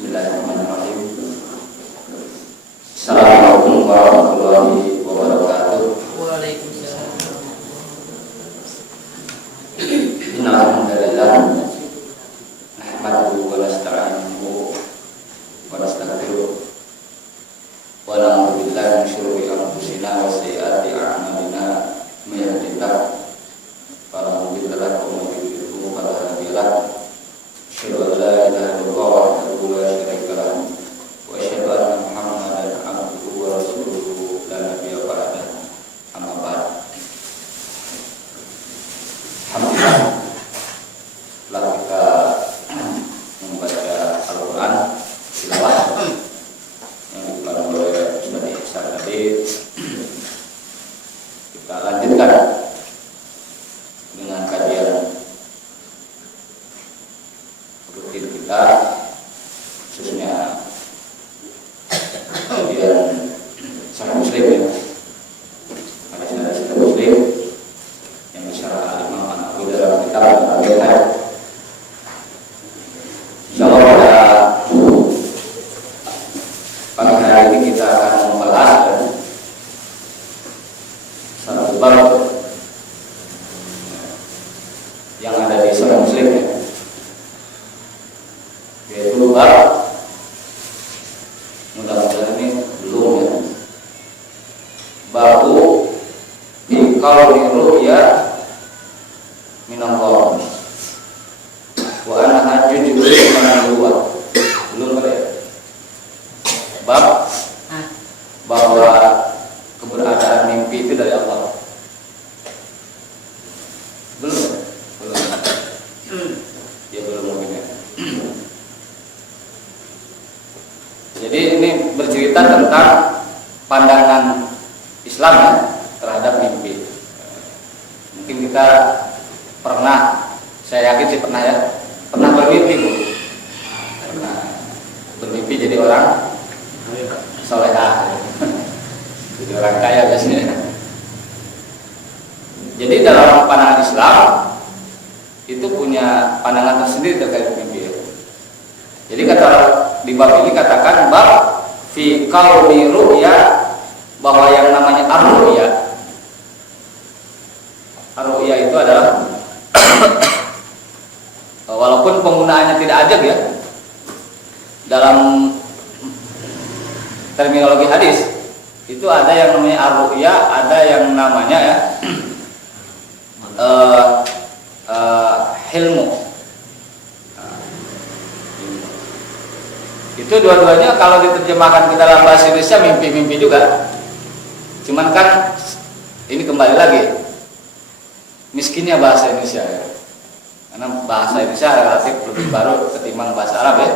Bismillahirrahmanirrahim. Assalamualaikum warahmatullahi wabarakatuh. Waalaikumsalam. Innal hamdalillah nahmaduhu wa nasta'inuhu wa nastaghfiruh wa na'udzu billahi min syururi anfusina wa sayyiati a'malina may yahdihillahu fala mudilla lahu wa may yudlil fala hadiya lahu. Asyhadu an la ilaha illallah wahdahu la syarika lahu wa asyhadu anna Muhammadan abduhu wa rasuluhu la nabiyya ba'dahu. Amma ba'd. Alhamdulillah, setelah kita membaca Al-Quran tilawah yang dilakukan oleh Ustaz Ihsan tadi, kita lanjutkan dengan kajian rutin kita, khususnya kajian Sahih Muslim ya, hadis-hadis Sahih Muslim yang disyarah Imam An-Nawawi dalam kitab Al-Hadis. Insyaallah pada pagi hari ini kita akan membahas satu bab yang ada di Sahih Muslim ya, yaitu bab, mudah-mudahan ini belum ya, babu di qauli ru'ya minallah wa ana hajjuju minallah. Belum kali ya, bab bahwa keberadaan mimpi itu dari Allah. Belum ya, belum mungkin ya. Jadi ini bercerita tentang pandangan Islam ya, terhadap mimpi. Mungkin kita pernah, saya yakin sih pernah ya, pernah bermimpi Bu. Pernah bermimpi jadi orang solehah, jadi orang kaya biasanya. Jadi dalam pandangan Islam itu punya pandangan tersendiri terkait mimpi ya. Jadi kata di bab ini katakan bab fi qauli ru'ya, bahwa yang namanya ar-ru'ya, ar-ru'ya itu adalah walaupun penggunaannya tidak ajak ya dalam terminologi hadis, itu ada yang namanya ar-ru'ya, ada yang namanya ya hilmu. Itu dua-duanya kalau diterjemahkan ke dalam bahasa Indonesia mimpi-mimpi juga. Cuman kan ini kembali lagi miskinnya bahasa Indonesia ya. Karena bahasa Indonesia relatif lebih baru ketimbang bahasa Arab ya.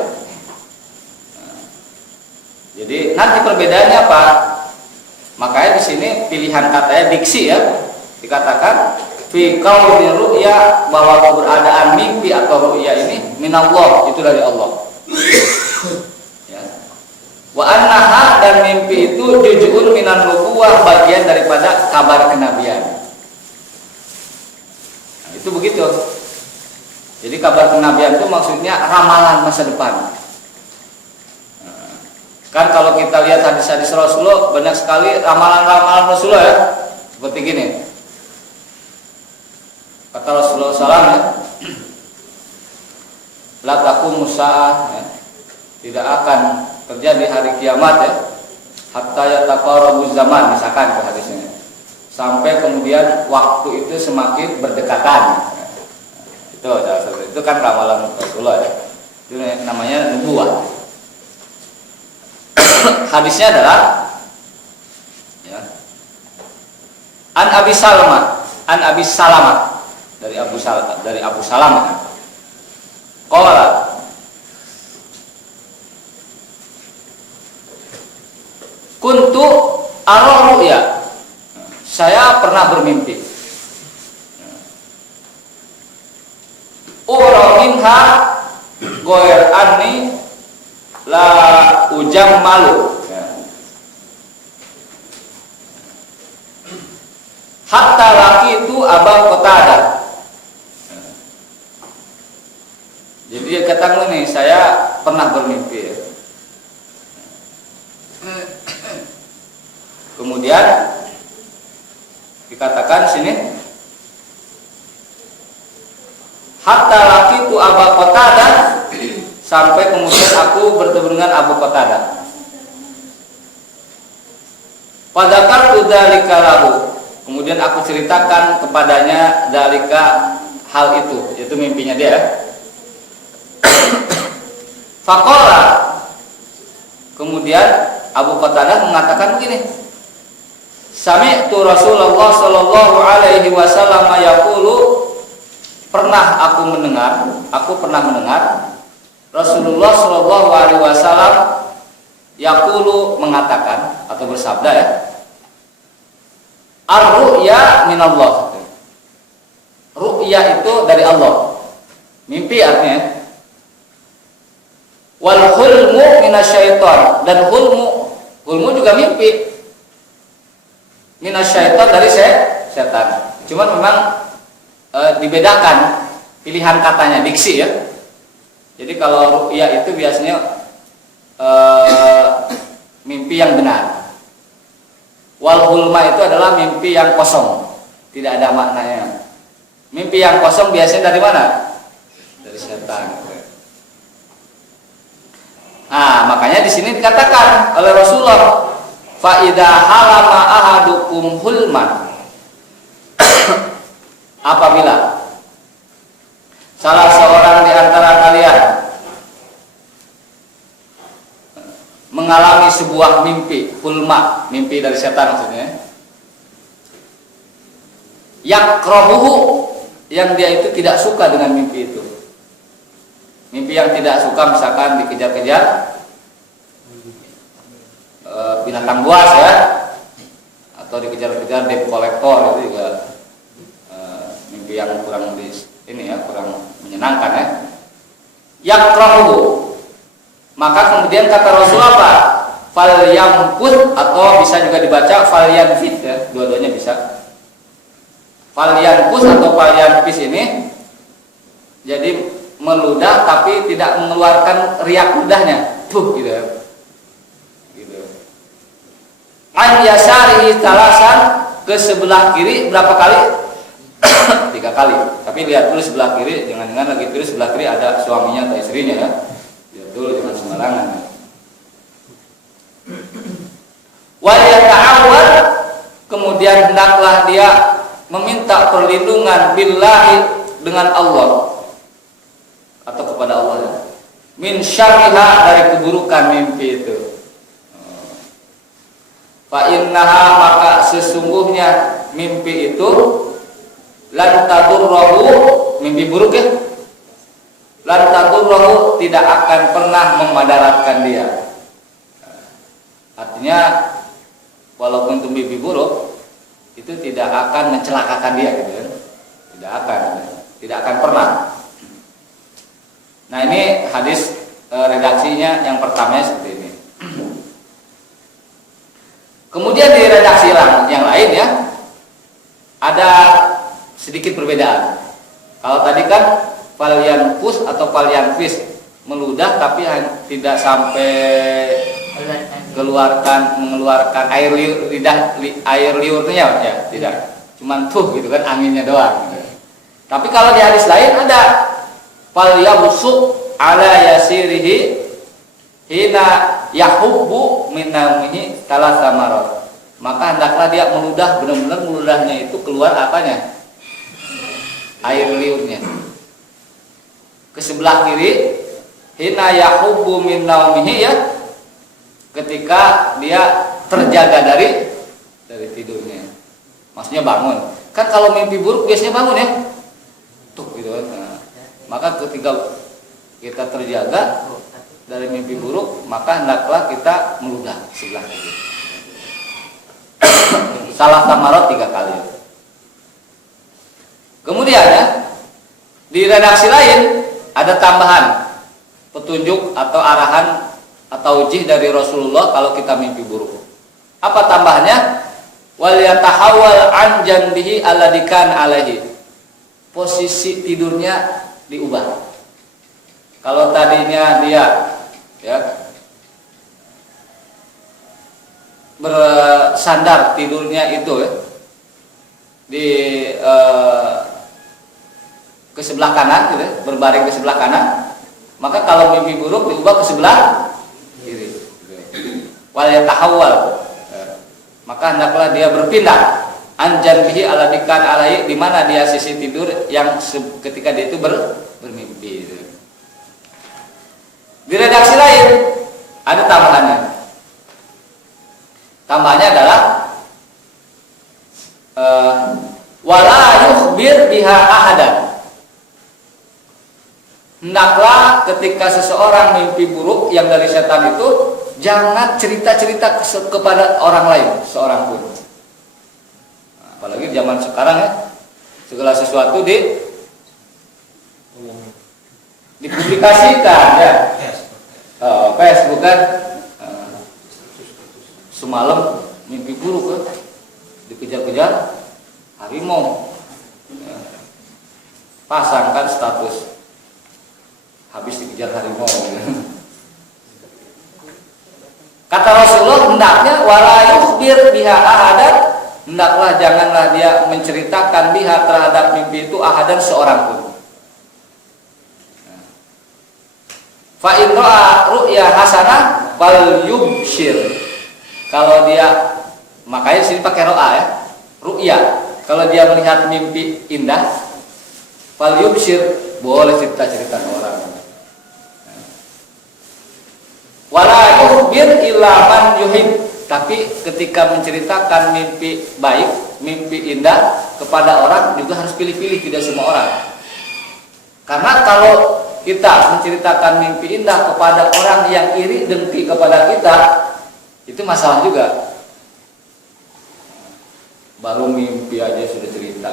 Jadi nanti perbedaannya apa? Makanya di sini pilihan katanya diksi ya. Dikatakan fi qauli ru'ya, bahwa keberadaan mimpi atau ru'ya ini minallah, itu dari Allah. Ya. Wa annaha, dan mimpi itu juz'un minan nubuwah, bagian daripada kabar kenabian. Nah, itu begitu. Jadi kabar kenabian itu maksudnya ramalan masa depan. Nah, kan kalau kita lihat hadis-hadis Rasulullah, banyak sekali ramalan-ramalan Rasulullah ya. Seperti gini. Kata Rasulullah SAW ya, la taqumus saah ya, tidak akan terjadi hari kiamat ya, hatta yataqarabuz zaman, misalkan ke hadisnya, sampai kemudian waktu itu semakin berdekatan. Itu kan ramalan Rasulullah ya. Itu namanya nubuwah. Hadisnya adalah ya, An Abi Salamah dari Abu Salamah. Qala, kuntu ara ru'ya, saya pernah bermimpi. Ura minha goer anni la ujam malu hatta laki itu Aba Qatadah. Jadi dia katakan ini, saya pernah bermimpi ya. Kemudian dikatakan sini hatta laqitu Abu Qatadah, sampai kemudian aku bertemu dengan Abu Qatadah. Fadzakartu dzalika lahu, kemudian aku ceritakan kepadanya dzalika, hal itu, yaitu mimpinya dia. Faqala, kemudian Abu Qatadah mengatakan begini, sami'tu Rasulullah sallallahu alaihi wasallam yaqulu, aku pernah mendengar Rasulullah sallallahu alaihi wasallam yaqulu, mengatakan atau bersabda ya, ar-ru'ya minallah. Ru'ya itu dari Allah, mimpi artinya. Wal hulmu minasyaiton, dan hulmu juga mimpi. Minasyaiton, dari setan. Cuman memang dibedakan pilihan katanya, diksi ya. Jadi kalau ru'ya itu biasanya mimpi yang benar. Wal hulma itu adalah mimpi yang kosong, tidak ada maknanya. Mimpi yang kosong biasanya dari mana? Dari setan. Nah, makanya di sini dikatakan oleh Rasulullah, fa idza halama ahadukum hulman, apabila salah seorang di antara kalian mengalami sebuah mimpi, hulma, mimpi dari setan maksudnya, yakrahuhu, yang dia itu tidak suka dengan mimpi itu. Mimpi yang tidak suka, misalkan dikejar-kejar binatang buas ya, atau dikejar-kejar debt collector, itu juga mimpi yang kurang kurang menyenangkan ya. Yakrahuhu, maka kemudian kata Rasul apa? Falyamkut, atau bisa juga dibaca falyanfit ya, dua-duanya bisa. Falyankus atau falyanfis ini jadi meludah tapi tidak mengeluarkan riak ludahnya, tuh gitu ya. Gitu. An yasarihi talasan, ke sebelah kiri berapa kali? 3 kali. Tapi lihat dulu sebelah kiri, jangan-jangan lagi tulis sebelah kiri ada suaminya atau istrinya ya. Lihat dulu, jangan sembarangan. Wa yata'awwad, kemudian hendaklah dia meminta perlindungan billahi, dengan Allah atau kepada Allah ya. Min syarriha, dari keburukan mimpi itu. Fa innaha, maka sesungguhnya mimpi itu, lan tadurruhu, mimpi buruk ya, lan tadurruhu, tidak akan pernah memadaratkan dia. Artinya walaupun itu mimpi buruk, itu tidak akan mencelakakan dia gitu ya. Tidak akan pernah. Nah, ini hadis redaksinya yang pertamanya seperti ini. Kemudian di redaksi yang lain ya, ada sedikit perbedaan. Kalau tadi kan falyanfus atau falyanfis, meludah tapi tidak sampai mengeluarkan air liurnya ya, tidak. Cuman gitu kan, anginnya doang gitu. Tapi kalau di hadis lain ada falyabsuq ala yasirihi hina yahubbu min naumihi talasa marot. Maka hendaklah dia meludah, benar-benar meludahnya itu keluar apanya? Air liurnya. Ke sebelah kiri, hina yahubbu min naumihi ya, ketika dia terjaga dari tidurnya. Maksudnya bangun. Kan kalau mimpi buruk biasanya bangun ya. Tuh gitu kan. Nah, maka ketika kita terjaga dari mimpi buruk, maka hendaklah kita meludah sebelah kiri. Salah tamarot 3 kali. Kemudian ya, di redaksi lain ada tambahan petunjuk atau arahan atau ujih dari Rasulullah kalau kita mimpi buruk. Apa tambahannya? Wal yatahawwal an janbihi alladhi kana alaihi. Posisi tidurnya diubah. Kalau tadinya dia ya sandar tidurnya itu ya, di ke sebelah kanan gitu, berbaring ke sebelah kanan, maka kalau mimpi buruk diubah ke sebelah kiri. Wal yatahawwal, maka hendaklah dia berpindah anjan bihi aladikan alai, di mana dia sisi tidur yang ketika dia itu bermimpi gitu. Di redaksi lain ada tambahannya. Tambahannya adalah wala yukhbir biha ahadan. Hendaklah ketika seseorang mimpi buruk yang dari setan itu jangan cerita-cerita kepada orang lain seorang pun. Apalagi zaman sekarang ya, segala sesuatu dipublikasikan ya. Facebook kan, semalam mimpi buruk kan, dikejar-kejar harimau, pasangkan status habis dikejar harimau. Kata Rasulullah, hendaknya wala yukhbir biha ahadan, hendaklah janganlah dia menceritakan biha terhadap mimpi itu ahadan seorang pun. Fa in ra'a ru'ya hasanah fal yubshir. Kalau dia, makanya sini pakai ro'a ya, ru'ya. Kalau dia melihat mimpi indah, fal yubshir, boleh cerita-cerita ke orang. Wala yukhbir illa man yuhib. Tapi ketika menceritakan mimpi baik, mimpi indah kepada orang juga harus pilih-pilih, tidak semua orang. Karena kalau kita menceritakan mimpi indah kepada orang yang iri dengki kepada kita, itu masalah juga. Baru mimpi aja sudah cerita.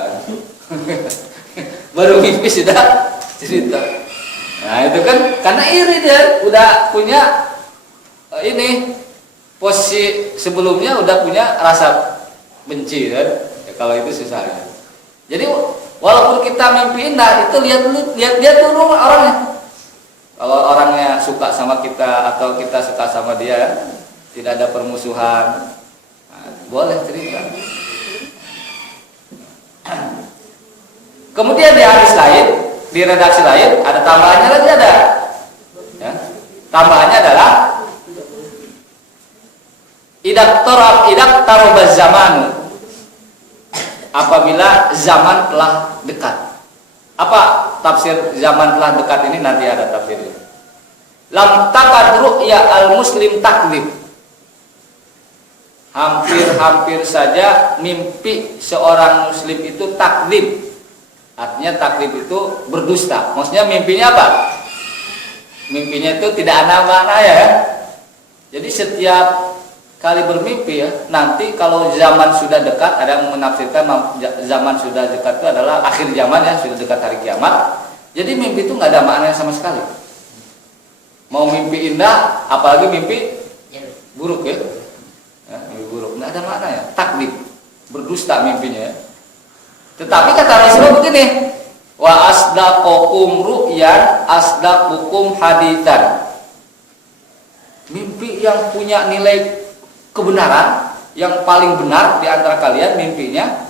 Baru mimpi sudah cerita. Nah itu kan karena iri dia, udah punya ini posisi sebelumnya, udah punya rasa benci kan. Ya, kalau itu susah ya. Jadi walaupun kita mimpi indah, itu lihat dulu orangnya. Kalau orangnya suka sama kita atau kita suka sama dia, tidak ada permusuhan, nah, boleh cerita. Kemudian di hadis lain, di redaksi lain ada tambahannya lagi ada. Ya. Tambahannya adalah idak tarobaz zamanu, apabila zaman telah dekat. Apa tafsir zaman telah dekat ini? Nanti ada tafsirnya. Lam takad ru'ya al-muslim takdzib. Hampir-hampir saja mimpi seorang muslim itu takdzib. Artinya takdzib itu berdusta. Maksudnya mimpinya apa? Mimpinya itu tidak ada makna ya. Jadi setiap kali bermimpi ya, nanti kalau zaman sudah dekat, ada yang menafsirkan zaman sudah dekat itu adalah akhir zaman ya, sudah dekat hari kiamat. Jadi mimpi itu nggak ada maknanya sama sekali. Mau mimpi indah, apalagi mimpi buruk ya, mimpi buruk nggak ada maknanya, takdzib, berdusta mimpinya ya. Tetapi kata Rasulullah begini, wa asdaqokum ru'yan asdaqukum haditsan. Mimpi yang punya nilai kebenaran, yang paling benar di antara kalian mimpinya.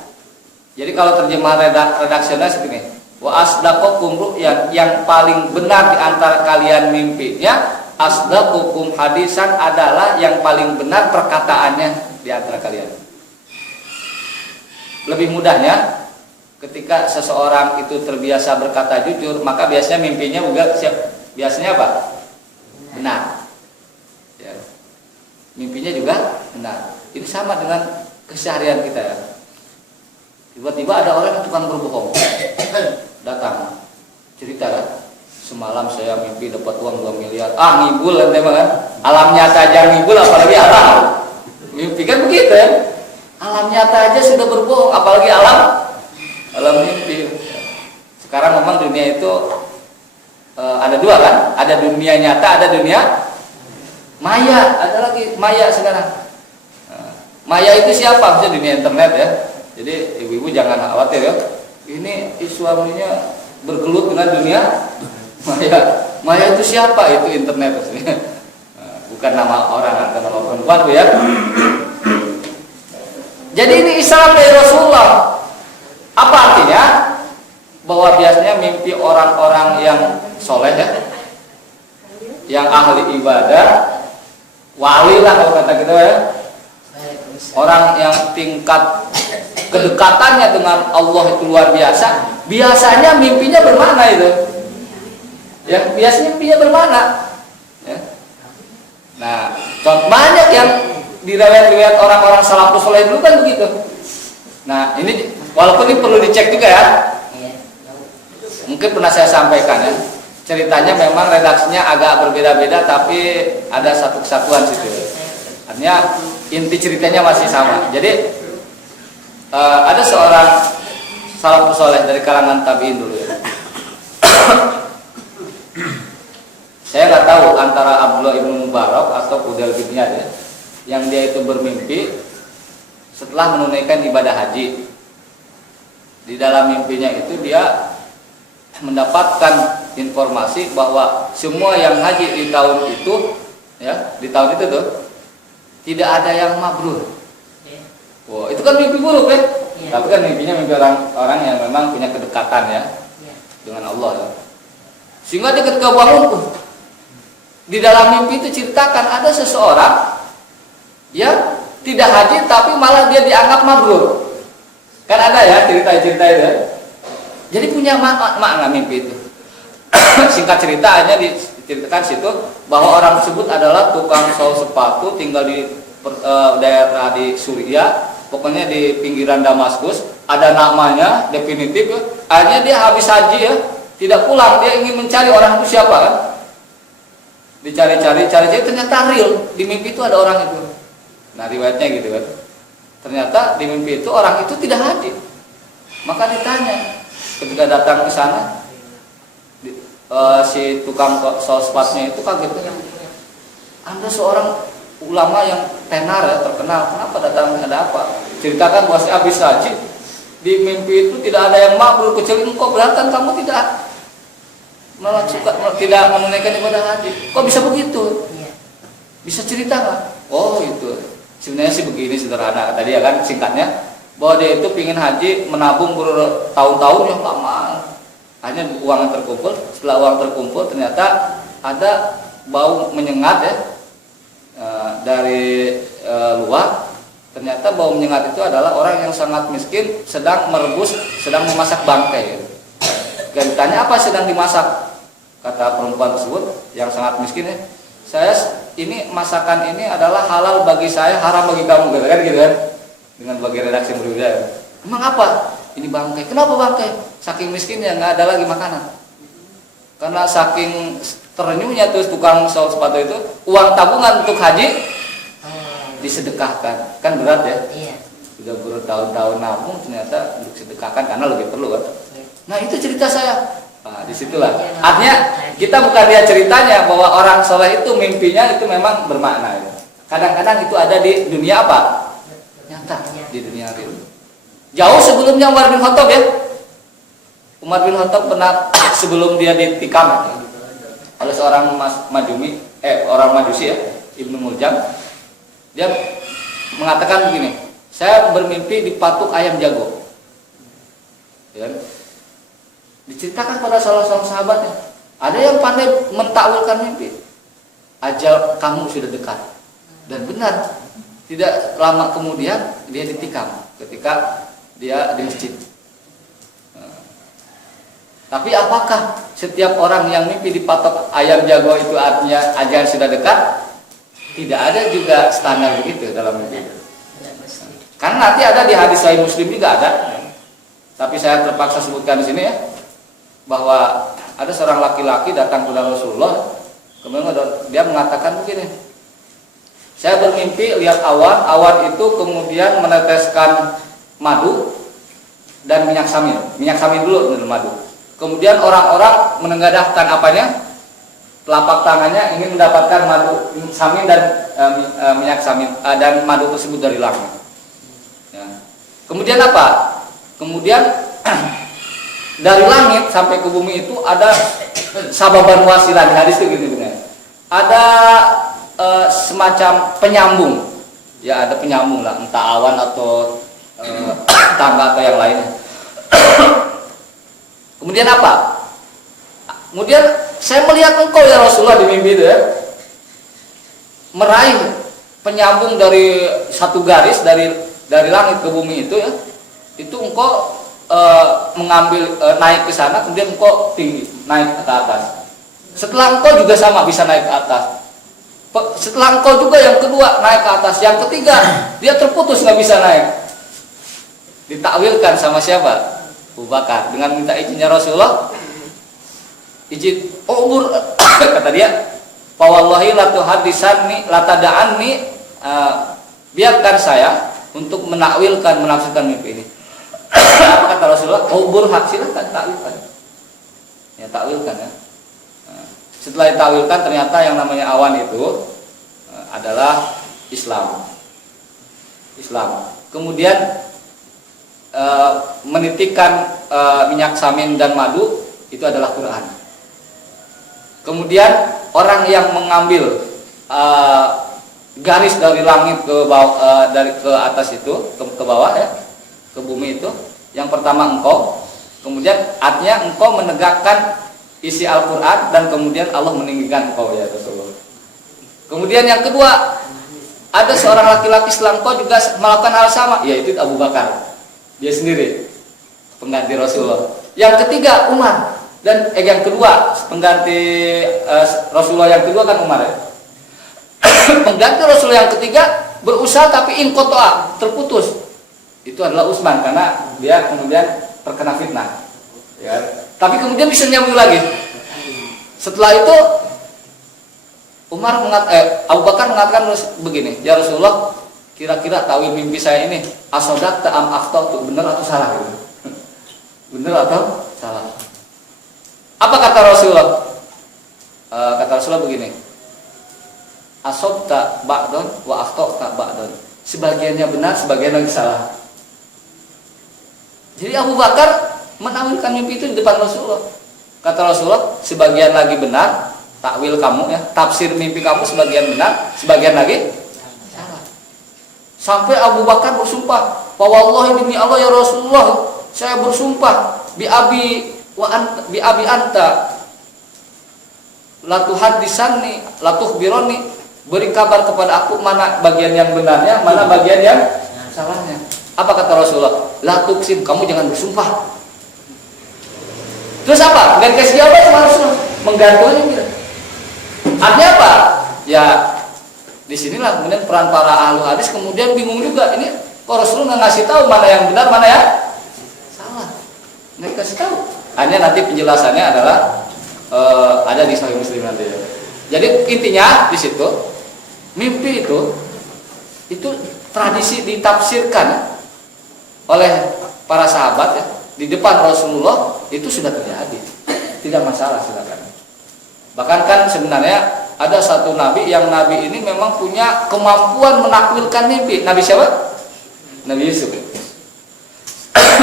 Jadi kalau terjemahan redaksional seperti ini, wa asdaqukum ru'yan, yang paling benar di antara kalian mimpinya, asdaqukum hadisan, adalah yang paling benar perkataannya di antara kalian. Lebih mudahnya, ketika seseorang itu terbiasa berkata jujur, maka biasanya mimpinya juga biasanya apa? Benar. Ya. Mimpinya juga benar. Ini sama dengan keseharian kita ya. Tiba-tiba ada orang yang tukang berbohong, datang cerita kan, semalam saya mimpi dapat uang 2 miliar. Ngibul memang kan. Alam nyata aja ngibul, apalagi alam. Mimpi kan begitu ya. Alam nyata aja sudah berbohong, apalagi alam mimpi. Sekarang memang dunia itu ada dua kan, ada dunia nyata, ada dunia maya, ada lagi maya sekarang. Maya itu siapa? Maksudnya dunia internet ya. Jadi ibu-ibu jangan khawatir ya. Ini suaminya bergelut dengan dunia maya. Maya itu siapa? Itu internet maksudnya. Bukan nama orang atau nama perempuan ya. Jadi ini Islam dari Rasulullah. Apa artinya? Bahwa biasanya mimpi orang-orang yang soleh ya, yang ahli ibadah, wali lah kalau kata kita ya, orang yang tingkat kedekatannya dengan Allah itu luar biasa, biasanya mimpinya bermakna itu ya, biasanya mimpinya bermakna ya. Nah, contoh banyak yang diriwayat-riwayat orang-orang salafus saleh dulu kan begitu. Nah, ini walaupun ini perlu dicek juga ya, mungkin pernah saya sampaikan ya, ceritanya memang redaksinya agak berbeda-beda tapi ada satu kesatuan situ. Artinya inti ceritanya masih sama. Jadi ada seorang salafus saleh dari kalangan tabi'in dulu ya. Saya nggak tahu antara Abdullah ibn Mubarak atau Fudail bin Iyad ya, yang dia itu bermimpi setelah menunaikan ibadah haji. Di dalam mimpinya itu dia mendapatkan informasi bahwa semua yang haji di tahun itu ya, di tahun itu tuh tidak ada yang mabrur. Wah, itu kan mimpi buruk ya. Tapi kan mimpinya mimpi orang yang memang punya kedekatan ya, dengan Allah ya. Sehingga dia ketika bangun di dalam mimpi itu ceritakan ada seseorang yang tidak haji tapi malah dia dianggap mabrur. Kan ada ya cerita-cerita itu ya. Jadi punya makna mimpi itu. Singkat cerita hanya diceritakan situ bahwa orang tersebut adalah tukang sol sepatu, tinggal di daerah di Suriah, pokoknya di pinggiran Damaskus, ada namanya definitif ya. Akhirnya dia habis haji ya, tidak pulang, dia ingin mencari orang itu siapa kan. Dicari-cari, ternyata real, di mimpi itu ada orang itu. Nah, riwayatnya gitu kan. Ternyata di mimpi itu orang itu tidak haji. Maka ditanya ketika datang ke sana, si tukang sol sepatunya itu kaget. Anda seorang ulama yang tenar ya, terkenal, kenapa datang, ada apa? Ceritakan bahwa habis haji di mimpi itu tidak ada yang mabrur kecuali engkau, berarti kamu tidak tidak menunaikan ibadah haji. Kok bisa begitu? Bisa cerita nggak? Oh itu sebenarnya sih begini, sederhana tadi ya kan, singkatnya bahwa dia itu pingin haji, menabung bertahun-tahun yang lama, hanya uang yang terkumpul. Setelah uang terkumpul ternyata ada bau menyengat ya dari luar. Ternyata bau menyengat itu adalah orang yang sangat miskin sedang merebus, sedang memasak bangkai. Dan ditanya apa sedang dimasak, kata perempuan tersebut yang sangat miskin ya, saya ini masakan ini adalah halal bagi saya, haram bagi kamu, gitu kan, dengan bagi redaksi yang berbeda. Emang apa? Ini bangkai. Kenapa bangkai? Saking miskinnya nggak ada lagi makanan. Karena saking terenyuhnya tuh tukang sol sepatu itu, uang tabungan untuk haji disedekahkan. Kan berat ya? Iya. Sudah bertahun-tahun nabung, ternyata untuk sedekahkan karena lebih perlu kan. Nah itu cerita saya. Nah, disitulah. Artinya kita bukan lihat ceritanya bahwa orang soleh itu mimpinya itu memang bermakna. Kadang-kadang itu ada di dunia apa? Nyata, di dunia real. Jauh sebelumnya Umar bin Khattab ya. Umar bin Khattab pernah sebelum dia ditikam oleh seorang orang Majusi ya, Ibnu Muljam. Dia mengatakan begini, saya bermimpi dipatuk ayam jago. Ya. Diceritakan pada salah seorang sahabatnya, ada yang pandai mentakwilkan mimpi. Ajal kamu sudah dekat. Dan benar, tidak lama kemudian dia ditikam ketika dia di masjid. Tapi apakah setiap orang yang mimpi dipatok ayam jago itu artinya ajal sudah dekat? Tidak ada juga standar begitu dalam mimpi. Karena nanti ada di hadis Sahih Muslim juga ada. Tapi saya terpaksa sebutkan di sini ya, bahwa ada seorang laki-laki datang kepada Rasulullah, kemudian dia mengatakan begini, saya bermimpi lihat awan itu kemudian meneteskan madu dan minyak samin dulu minum madu. Kemudian orang-orang menengadahkan apanya? Telapak tangannya ingin mendapatkan madu samin dan minyak samin dan madu tersebut dari langit. Ya. Kemudian apa? Kemudian dari langit sampai ke bumi itu ada sababan wasilan, hadis itu gitu benar. Ada semacam penyambung, ya ada penyambung lah, entah awan atau tangga atau yang lainnya. Kemudian apa? Kemudian saya melihat engkau ya Rasulullah di mimpi itu ya, meraih penyambung dari satu garis dari langit ke bumi itu ya, itu engkau mengambil naik ke sana, kemudian engkau tinggi naik ke atas. Setelah engkau juga sama bisa naik ke atas. Setelah engkau juga yang kedua naik ke atas, yang ketiga dia terputus nggak bisa naik. Ditakwilkan sama siapa? Abu Bakar dengan minta izinnya Rasulullah. Izin, kata dia, fa wallahi la tuhaddisanni la tada'anni, biarkan saya untuk menakwilkan, menafsirkan mimpi ini. Apa kata Rasulullah? Hak, silakan takwilkan. Ya takwilkan ya. Setelah ditakwilkan ternyata yang namanya awan itu adalah Islam. Kemudian menitikkan minyak samin dan madu itu adalah Quran. Kemudian orang yang mengambil garis dari langit ke bawah, dari ke atas itu ke bawah ya, ke bumi itu, yang pertama engkau, kemudian artinya engkau menegakkan isi Al-Quran dan kemudian Allah meninggikan engkau ya Rasulullah. Kemudian yang kedua, ada seorang laki-laki setelah engkau juga melakukan hal sama, yaitu Abu Bakar. Dia sendiri pengganti Rasulullah. Yang ketiga Umar, dan yang kedua pengganti Rasulullah yang kedua kan Umar ya. Pengganti Rasulullah yang ketiga berusaha tapi inqotoa, terputus. Itu adalah Utsman karena dia kemudian terkena fitnah. Ya. Tapi kemudian bisa nyambung lagi. Setelah itu Abu Bakar mengatakan begini, ya Rasulullah, kira-kira tawil mimpi saya ini asodak ta'am akhtau, benar atau salah gitu. Benar atau salah? Apa kata Rasulullah? Kata Rasulullah begini, asobta ba'don wa akhtauta ba'don. Sebagiannya benar, sebagian lagi salah. Jadi Abu Bakar menawilkan mimpi itu di depan Rasulullah. Kata Rasulullah, sebagian lagi benar, takwil kamu ya, tafsir mimpi kamu sebagian benar, sebagian lagi salah. Sampai Abu Bakar bersumpah, "Fa wallahi demi Allah ya Rasulullah, saya bersumpah bi abi anta la tuhaddisanni la tukhbirani, beri kabar kepada aku mana bagian yang benarnya, mana bagian yang salahnya." Apa kata Rasulullah? La tuksin, kamu jangan bersumpah. Terus apa? Gak kasih jawaban sama Rasulullah, menggantungnya gitu. Artinya apa? Ya disinilah kemudian peran para ahli hadis kemudian bingung juga, ini kok Rasulullah nggak ngasih tahu mana yang benar mana yang salah, nggak kasih tahu. Hanya nanti penjelasannya adalah ada di Sahih Muslim nanti ya. Jadi intinya di situ mimpi itu tradisi ditafsirkan oleh para sahabat ya, di depan Rasulullah itu sudah terjadi, tidak masalah, silakan. Bahkan kan sebenarnya ada satu nabi yang nabi ini memang punya kemampuan menakwilkan mimpi. Nabi siapa? Nabi Yusuf.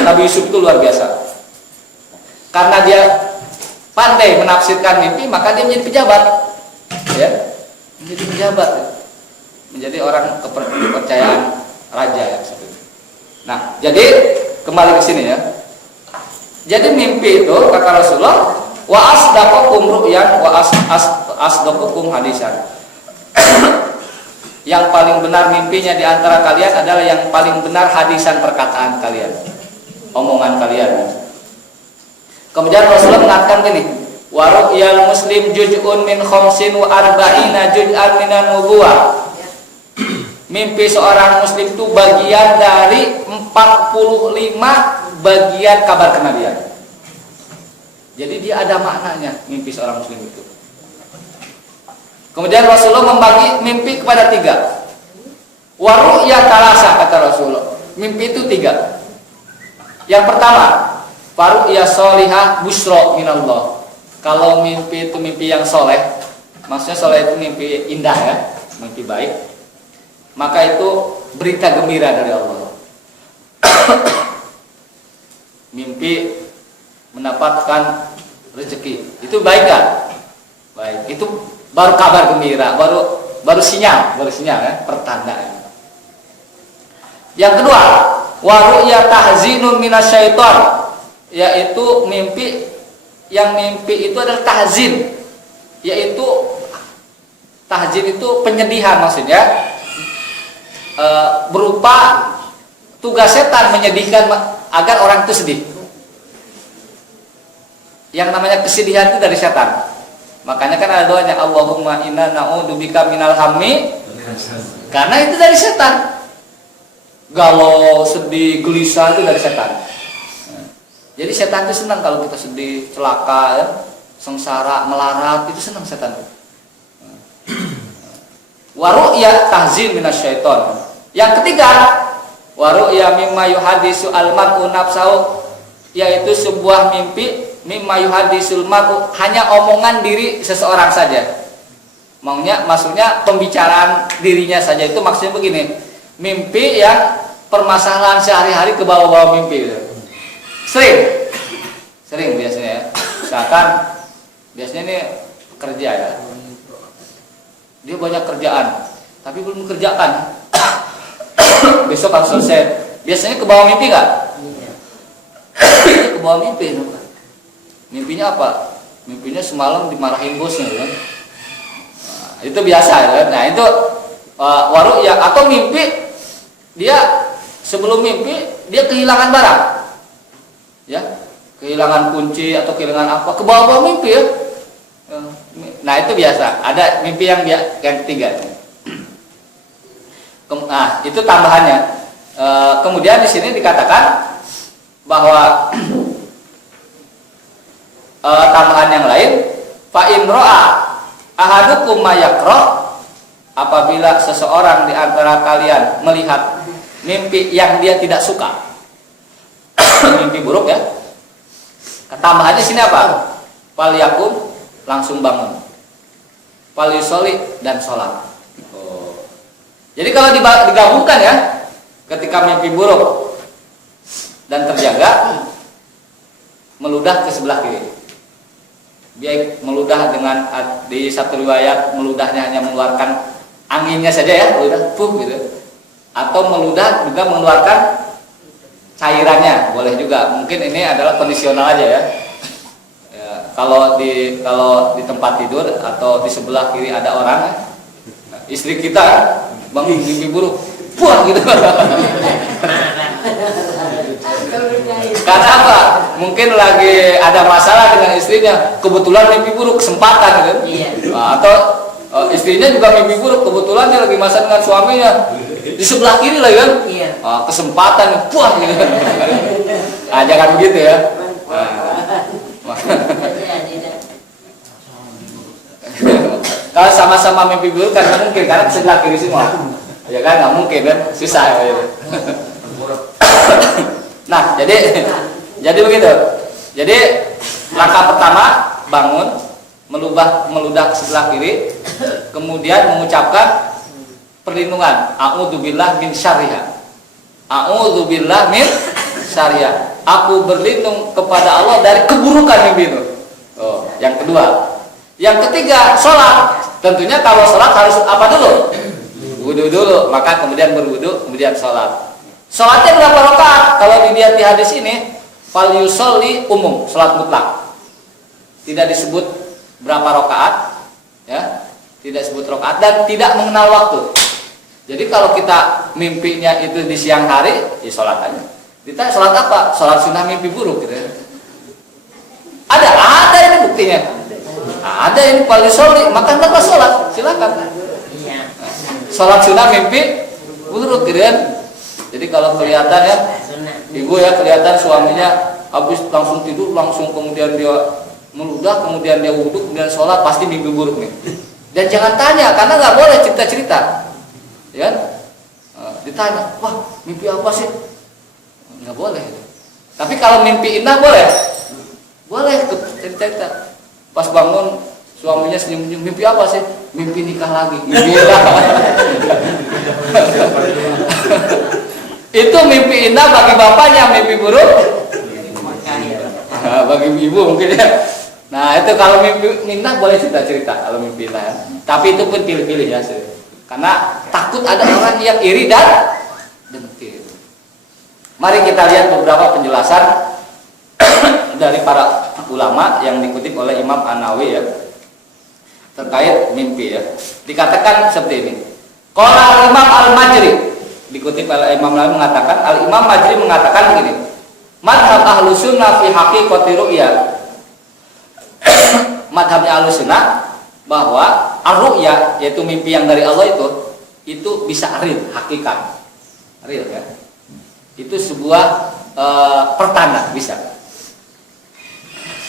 Nabi Yusuf itu luar biasa. Karena dia pandai menafsirkan mimpi, maka dia menjadi pejabat. Ya, menjadi pejabat. Ya. Menjadi orang kepercayaan raja ya. Nah, jadi kembali ke sini ya. Jadi mimpi itu kata Rasulullah, wa asdaqakum ru'yan wa asdaqukum hadisan. Yang paling benar mimpinya di antara kalian adalah yang paling benar hadisan perkataan kalian, omongan kalian. Kemudian Rasulullah mengatakan gini, wa ru'yal muslim juz'un min khamsin wa arba'ina juz'an minan nubuwah. Mimpi seorang muslim itu bagian dari 45 bagian kabar kenabian. Jadi dia ada maknanya mimpi seorang muslim itu. Kemudian Rasulullah membagi mimpi kepada 3. Wa ru'ya talasa kata Rasulullah. Mimpi itu 3. Yang pertama, faru'ya sholihah busra minallah. Kalau mimpi itu mimpi yang soleh, maksudnya soleh itu mimpi indah ya, mimpi baik, maka itu berita gembira dari Allah. Mimpi mendapatkan rezeki, itu baik kan? Baik, itu baru kabar gembira, baru sinyal ya, pertanda. Yang kedua, wa ru'ya tahzinun minasyaiton, yaitu mimpi itu adalah tahzin, yaitu tahzin itu penyedihan maksudnya, berupa tugas setan menyedihkan agar orang itu sedih. Yang namanya kesedihan itu dari setan. Makanya kan ada doanya Allahumma inna na'udzubika minal hammi, karena itu dari setan. Galau, sedih, gelisah itu dari setan. Jadi setan itu senang kalau kita sedih, celaka, ya, sengsara, melarat, itu senang setan. Wa ru'ya tahzin minasyaiton. Yang ketiga, wa ru'ya mimma yuhadisu al-mar'u nafsahu, yaitu sebuah mimpi mimma yuhadisul mar'u, hanya omongan diri seseorang saja. Maksudnya pembicaraan dirinya saja. Itu maksudnya begini, mimpi yang permasalahan sehari-hari ke bawah-bawah mimpi gitu. Sering biasanya ya. Misalkan biasanya ini kerja ya, dia banyak kerjaan tapi belum kerjakan. Besok harus selesai. Biasanya ke bawah mimpi nggak? Ke bawah mimpi. Mimpinya apa? Mimpinya semalam dimarahin bosnya ya. Nah, itu biasa ya. Nah itu waru ya, atau mimpi dia sebelum mimpi dia kehilangan barang, ya, kehilangan kunci atau kehilangan apa, ke bawah-bawah mimpi ya. Nah itu biasa. Ada mimpi yang ketiga. Nah itu tambahannya. Kemudian di sini dikatakan bahwa tambahan yang lain, fa in ra'a ahadukum mayakra, apabila seseorang di antara kalian melihat mimpi yang dia tidak suka, mimpi buruk ya. Tambahannya sini apa? Fal yakum, langsung bangun. Fal yusolli, dan sholat. Jadi kalau digabungkan ya, ketika mimpi buruk dan terjaga, meludah ke sebelah kiri. Baik meludah dengan, di satu riwayat meludahnya hanya mengeluarkan anginnya saja ya, meludah gitu. Atau meludah juga mengeluarkan cairannya, boleh juga. Mungkin ini adalah kondisional aja ya. Kalau di tempat tidur atau di sebelah kiri ada orang, istri kita bangun mimpi buruk, buang gitu. Karena apa? Mungkin lagi ada masalah dengan istrinya, kebetulan mimpi buruk, kesempatan gitu. Atau istrinya juga mimpi buruk, kebetulan dia lagi masalah dengan suaminya, di sebelah kiri lah kan. Kesempatan, buang gitu. Nah, jangan begitu ya. Kalau sama-sama mimpi buruk kan nggak mungkin, karena sebelah kiri semua, ya kan, nggak mungkin kan, susah ya. Nah, jadi begitu. Jadi langkah pertama bangun, meludah ke sebelah kiri, kemudian mengucapkan perlindungan, a'udzubillah min syarriha. A'udzubillah min syarriha. Aku berlindung kepada Allah dari keburukan mimpi itu. Yang kedua. Yang ketiga, sholat. Tentunya kalau sholat harus apa dulu? Wudu dulu, maka kemudian berwudu, kemudian sholat. Sholatnya berapa rakaat? Kalau dilihat di hadis ini, fal yusolli umum, sholat mutlak. Tidak disebut berapa rakaat, ya, tidak disebut rakaat dan tidak mengenal waktu. Jadi kalau kita mimpinya itu di siang hari, ya sholat aja. Kita sholat apa? Sholat sunnah mimpi buruk gitu ya. Ada ini buktinya. Ada ini fal yusolli, maka hendaklah sholat, silakan. Sholat sunnah mimpi buruk gitu kan. Jadi kalau kelihatan ya, ibu ya kelihatan suaminya habis langsung tidur, langsung kemudian dia meludah, kemudian dia wudhu, kemudian sholat, pasti mimpi buruk nih. Dan jangan tanya, karena nggak boleh cerita-cerita, ya. Ditanya, wah mimpi apa sih? Nggak boleh. Tapi kalau mimpi indah boleh cerita-cerita. Pas bangun suaminya senyum-senyum, mimpi apa sih? Mimpi nikah lagi. Mimpi indah. Itu mimpi indah bagi bapaknya, mimpi buruk bagi ibu mungkin ya. Nah itu kalau mimpi indah boleh cerita-cerita kalau mimpi indah ya. Tapi itu pun pilih-pilih ya, karena takut ada orang yang iri dan dengki. Mari kita lihat beberapa penjelasan dari para ulama yang dikutip oleh Imam An-Nawawi ya, terkait mimpi ya. Dikatakan seperti ini. Qala Imam Al-Majri, dikutip oleh Imam Nawawi mengatakan, Al-Imam Majri mengatakan begini. Madhab Ahlus Sunnah fi haqiqati ru'ya. Madhabnya Ahlus Sunnah bahwa ar-ru'ya, yaitu mimpi yang dari Allah itu bisa real, hakikat. Real ya. Itu sebuah pertanda bisa.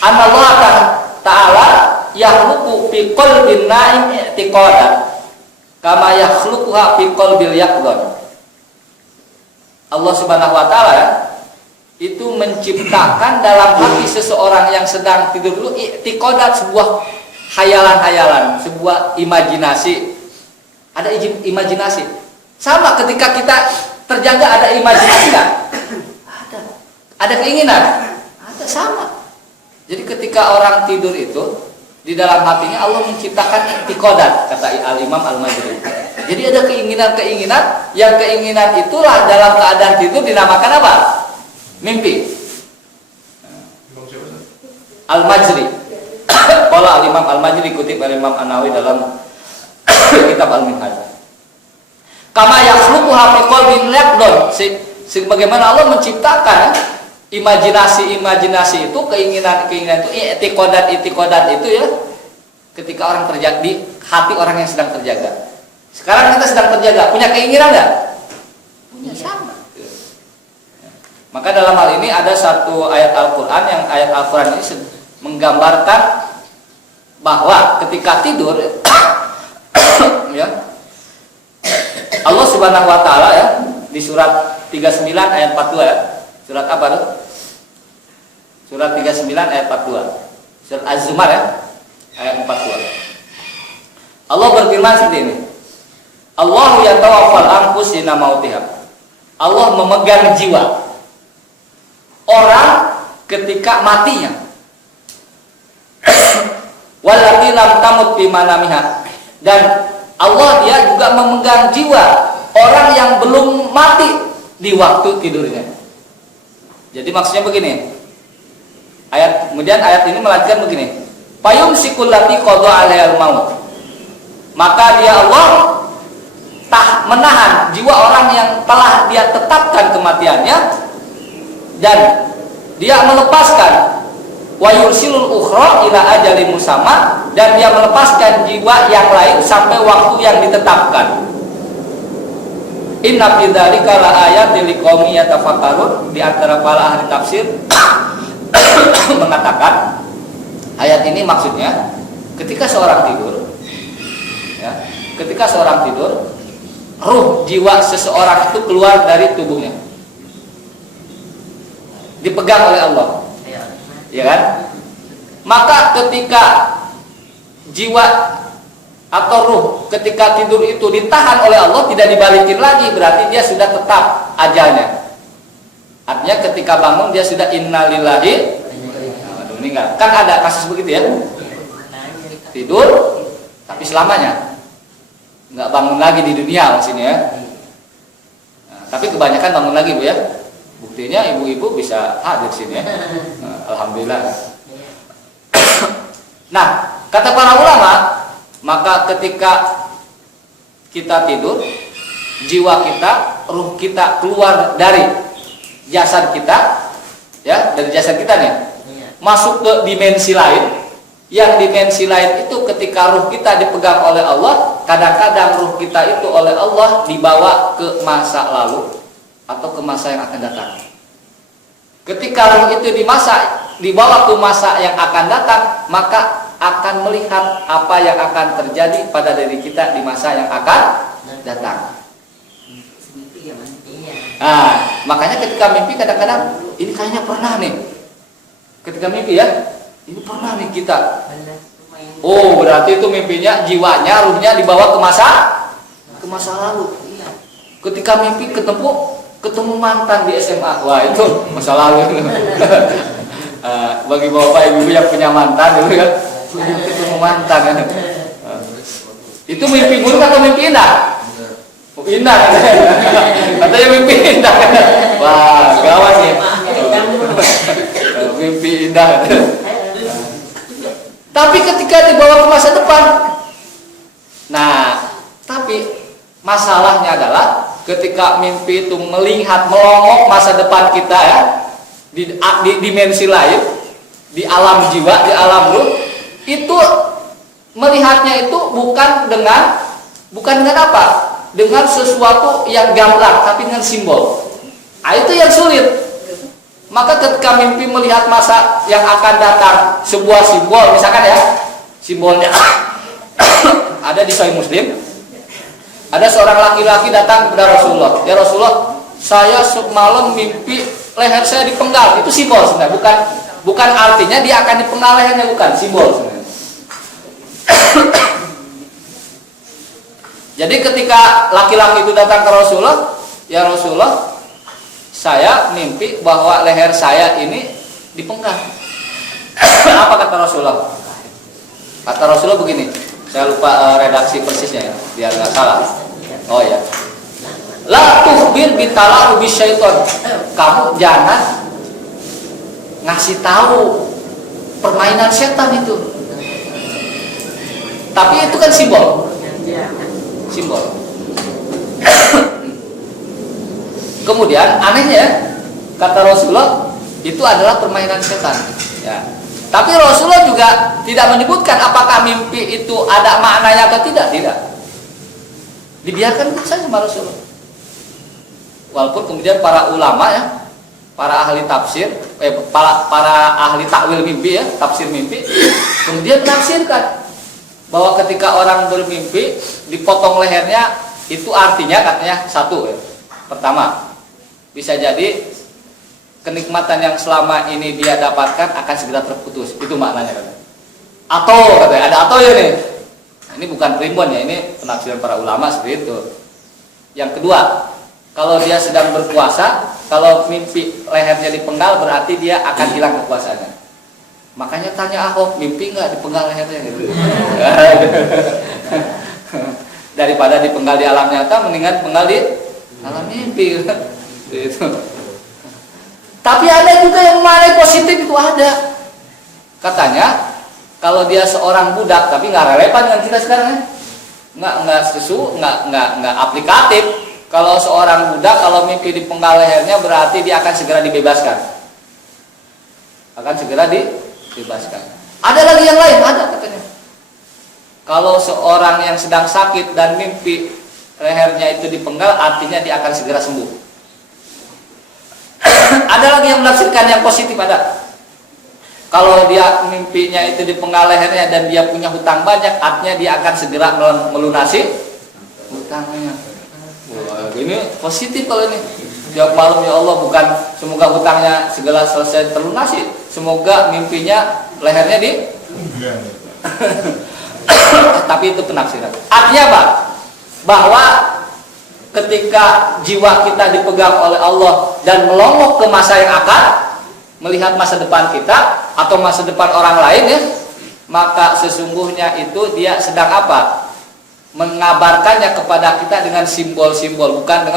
Allah Ta'ala yakhluqu fi qalbin na'im i'tiqadan kama yakhluquha fi qalbil yaqdhan. Allah Subhanahu wa taala ya, itu menciptakan dalam hati seseorang yang sedang tidur dulu i'tiqadan, sebuah hayalan-hayalan, sebuah imajinasi. Ada imajinasi. Sama ketika kita terjaga, ada imajinasi kan? Ada keinginan? Ada, sama. Jadi ketika orang tidur itu di dalam hatinya Allah menciptakan i'tiqadan, kata Al-Imam Al-Majri. Jadi ada keinginan-keinginan, yang keinginan itulah dalam keadaan tidur dinamakan apa? Mimpi. Al-Majri. Qala Al-Imam Al-Majri dikutip oleh Imam An-Nawawi dalam kitab Al-Minhaj. Kama yakhluquha fi qalbin yaqdun, sebagaimana Allah menciptakan imajinasi itu, keinginan itu, i'tiqadat itu ya, ketika orang terjaga di hati orang yang sedang terjaga. Sekarang kita sedang terjaga, punya keinginan enggak? Punya, sama. Maka dalam hal ini ada satu ayat Al-Qur'an, yang ayat Al-Qur'an ini menggambarkan bahwa ketika tidur ya, Allah Subhanahu wa taala ya, di surat 39 ayat 42 ya. Surat apa tuh? Surat 39 ayat 42. Surat Az-Zumar ya, ayat 42. Allah berfirman seperti ini. Allahu yatawaffal anfus hina mautiha. Allah memegang jiwa orang ketika matinya. Wallati lam tamut fi manamiha. Dan Allah dia juga memegang jiwa orang yang belum mati di waktu tidurnya. Jadi maksudnya begini. Kemudian ayat ini melanjutkan begini. Fayumsikul lati qada 'alaihal maut. Maka dia Allah menahan jiwa orang yang telah dia tetapkan kematiannya, dan dia melepaskan wa yursilul ukhra ila ajalin musamma, dan dia melepaskan jiwa yang lain sampai waktu yang ditetapkan. Inna fi dzalika la ayatin liqaumin yatafakkarun. Di antara para ahli tafsir mengatakan ayat ini maksudnya ketika seorang tidur ya, ketika seorang tidur, ruh jiwa seseorang itu keluar dari tubuhnya, dipegang oleh Allah. Ya kan? Maka ketika jiwa atau ruh ketika tidur itu ditahan oleh Allah, tidak dibalikin lagi, berarti dia sudah tetap ajalnya. Artinya ketika bangun dia sudah innalillahi meninggal. Kan ada kasus begitu ya. Tidur tapi selamanya nggak bangun lagi di dunia maksudnya ya. Nah, tapi kebanyakan bangun lagi Bu ya. Buktinya ibu-ibu bisa hadir sini ya. Nah, alhamdulillah. Nah, kata para ulama, maka ketika kita tidur, jiwa kita, ruh kita keluar dari jasad kita, ya, dari jasad kita nih, masuk ke dimensi lain. Yang dimensi lain itu ketika ruh kita dipegang oleh Allah, kadang-kadang ruh kita itu oleh Allah dibawa ke masa lalu atau ke masa yang akan datang. Ketika ruh itu dibawa ke masa yang akan datang, maka akan melihat apa yang akan terjadi pada diri kita di masa yang akan datang. Nah, makanya ketika mimpi kadang-kadang ini kayaknya pernah nih. Ketika mimpi ya, ini pernah nih kita. Oh, berarti itu mimpinya, jiwanya, ruhnya dibawa ke masa lalu. Ketika mimpi ketemu mantan di SMA, wah itu masa lalu. Bagi bapak ibu yang punya mantan dulu kan, ketemu mantan kan. Itu mimpi buruk atau mimpi indah? indah katanya mimpi indah. Wah, gawat nih. Mimpi indah. Tapi ketika dibawa ke masa depan, nah, tapi masalahnya adalah ketika mimpi itu melihat melongok masa depan kita ya, di dimensi lain, di alam jiwa, di alam ruh, itu melihatnya itu bukan dengan apa? Dengan sesuatu yang gamblang, tapi dengan simbol. Nah, itu yang sulit. Maka ketika mimpi melihat masa yang akan datang, sebuah simbol, misalkan ya, simbolnya ada di Sahih Muslim, ada seorang laki-laki datang kepada Rasulullah. Ya Rasulullah, saya semalam mimpi leher saya dipenggal. Itu simbol sebenarnya, bukan artinya dia akan dipenggal lehernya, bukan, simbol sebenarnya. Jadi ketika laki-laki itu datang ke Rasulullah, ya Rasulullah, saya mimpi bahwa leher saya ini dipenggal. Apa kata Rasulullah? Kata Rasulullah begini, saya lupa redaksi persisnya ya, biar nggak salah. Oh ya, la tukhbir bitala ubi syaiton. Kamu jangan ngasih tahu permainan setan itu. Tapi itu kan simbol. Simbol. Kemudian anehnya kata Rasulullah itu adalah permainan setan. Ya. Tapi Rasulullah juga tidak menyebutkan apakah mimpi itu ada maknanya atau tidak. Tidak. Dibiarkan saja sama Rasulullah. Walaupun kemudian para ulama ya, para ahli tafsir, para ahli takwil mimpi ya, tafsir mimpi, kemudian menafsirkan bahwa ketika orang bermimpi dipotong lehernya itu artinya katanya satu ya. Pertama, bisa jadi kenikmatan yang selama ini dia dapatkan akan segera terputus. Itu maknanya katanya. Atau katanya ada atau ya nih. Ini bukan primbon ya, ini penafsiran para ulama seperti itu. Yang kedua, kalau dia sedang berpuasa, kalau mimpi lehernya dipenggal berarti dia akan hilang kekuasaannya. Makanya tanya Ahok, mimpi nggak dipenggal lehernya gitu. Daripada dipenggal di alam nyata, mendingan penggal di alam mimpi. Gitu. Tapi ada juga yang mana positif itu ada. Katanya kalau dia seorang budak, tapi nggak relevan dengan kita sekarang ya. Nggak aplikatif. Kalau seorang budak kalau mimpi dipenggal lehernya berarti dia akan segera dibebaskan. Akan segera dibebaskan. Ada lagi yang lain, ada katanya. Kalau seorang yang sedang sakit dan mimpi lehernya itu dipenggal, artinya dia akan segera sembuh. Ada lagi yang menafsirkan yang positif, ada. Kalau dia mimpinya itu dipenggal lehernya dan dia punya hutang banyak, artinya dia akan segera melunasi hutangnya. Wah, ini positif kalau ini. Tiap malam ya Allah, bukan semoga hutangnya segera selesai terlunasi, semoga mimpinya lehernya di. Tapi itu penafsiran. Artinya apa? Bahwa ketika jiwa kita dipegang oleh Allah dan melongok ke masa yang akan, melihat masa depan kita atau masa depan orang lain ya, maka sesungguhnya itu dia sedang apa? Mengabarkannya kepada kita dengan simbol-simbol, bukan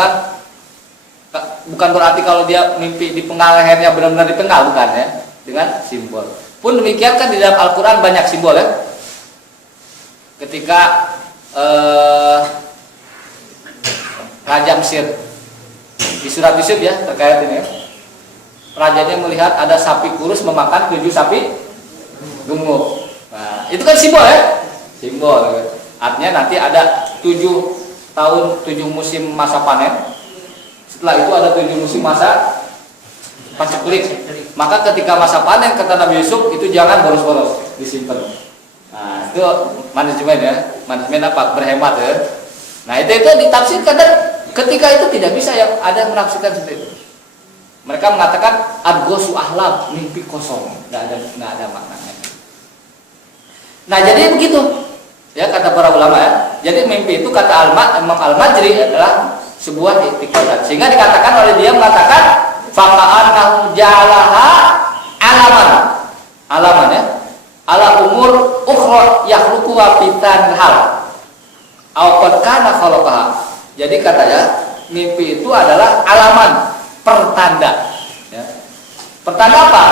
berarti kalau dia mimpi dipenggal lehernya benar-benar dipenggal, bukan ya, dengan simbol. Pun demikian kan di dalam Al-Qur'an banyak simbol ya. Ketika Raja Mesir di surat Yusuf ya terkait ini ya. Rajanya melihat ada sapi kurus memakan 7 sapi gemuk. Nah, itu kan simbol ya? Simbol. Artinya nanti ada 7 tahun, 7 musim masa panen. Setelah itu ada 7 musim masa paceklik. Maka ketika masa panen kata Nabi Yusuf itu jangan boros-boros, disimpan. Nah, itu manajemen ya. Manajemen apa? Berhemat ya. Nah, itu ditafsirkan dan ketika itu tidak bisa yang ada menafsirkan seperti itu. Mereka mengatakan adgosu ahlam, mimpi kosong, nggak ada maknanya. Nah, jadi begitu ya kata para ulama ya. Jadi mimpi itu kata Imam Al-Majri adalah sebuah i'tiqadat. Sehingga dikatakan oleh dia mengatakan faqa'annahu ja'alaha alaman ya. Ala umur ukhra yakhluqu wa fitan hal. Aw qad kana khalaqaha. Jadi katanya mimpi itu adalah alaman, pertanda. Ya. Pertanda apa?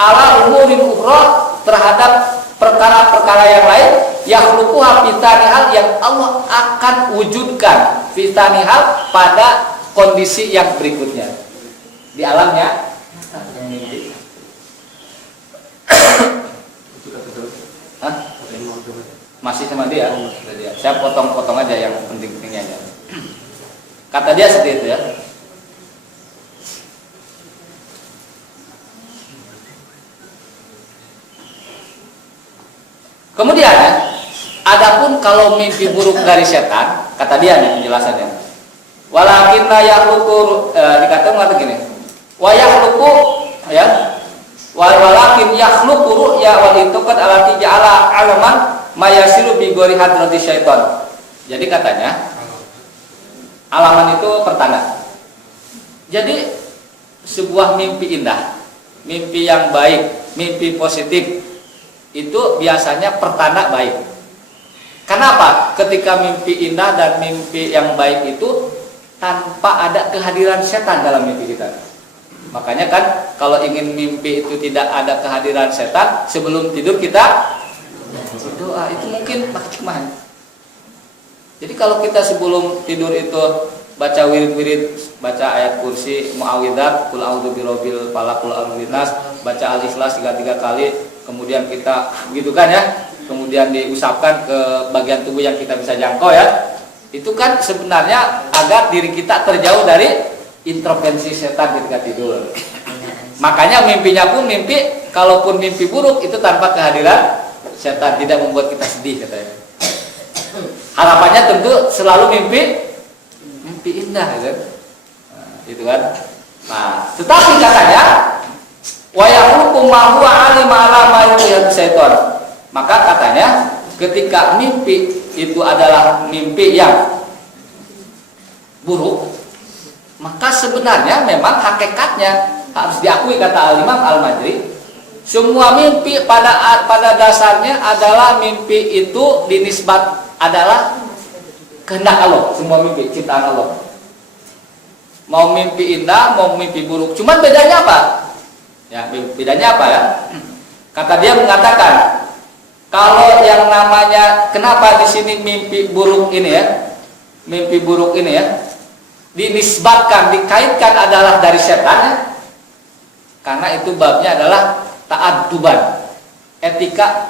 Ala umurin ukhra, terhadap perkara-perkara yang lain, yakhluquha fitanihal, yang Allah akan wujudkan fitanihal pada kondisi yang berikutnya di alamnya mimpi. Hah? Masih sama dia? Saya potong-potong aja yang penting-pentingnya aja. Kata dia seperti itu ya. Kemudian, adapun kalau mimpi buruk dari setan, kata dia nih penjelasannya. Walakinna yakhluqu, dikatakan gini. Wa yakhluqu ya. Walakin yakhluqu ru'ya wal intiqad alati ja'ala alaman mayasilu bi ghairi hadrati syaitan. Jadi katanya alaman itu pertanda. Jadi sebuah mimpi indah, mimpi yang baik, mimpi positif itu biasanya pertanda baik. Kenapa? Ketika mimpi indah dan mimpi yang baik itu tanpa ada kehadiran setan dalam mimpi kita. Makanya kan kalau ingin mimpi itu tidak ada kehadiran setan, sebelum tidur kita berdoa. Itu mungkin hikmah. Jadi kalau kita sebelum tidur itu baca wirid-wirid, baca ayat kursi, muawwidzat, qul a'udzu birabbil falaq, qul a'udzu binnas, baca al-ikhlas 3 kali, kemudian kita begitu kan ya, kemudian diusapkan ke bagian tubuh yang kita bisa jangkau ya. Itu kan sebenarnya agar diri kita terjauh dari intervensi setan ketika tidur. Makanya mimpinya pun mimpi, kalaupun mimpi buruk itu tanpa kehadiran setan, tidak membuat kita sedih katanya. Harapannya tentu selalu mimpi indah gitu. Nah, itu kan. Nah, tetapi katanya wa yaqumu ma huwa alima ala ma yuhibbu syaitan. Maka katanya ketika mimpi itu adalah mimpi yang buruk, maka sebenarnya memang hakikatnya harus diakui, kata Al-Imam Al-Majri, semua mimpi pada dasarnya adalah mimpi itu dinisbat adalah kehendak Allah. Semua mimpi ciptaan Allah, mau mimpi indah mau mimpi buruk. Cuman bedanya apa? Ya, bedanya apa ya? Kata dia mengatakan, kalau yang namanya kenapa di sini mimpi buruk ini ya, mimpi buruk ini ya dinisbatkan, dikaitkan adalah dari setan ya? Karena itu babnya adalah ta'adduban, etika.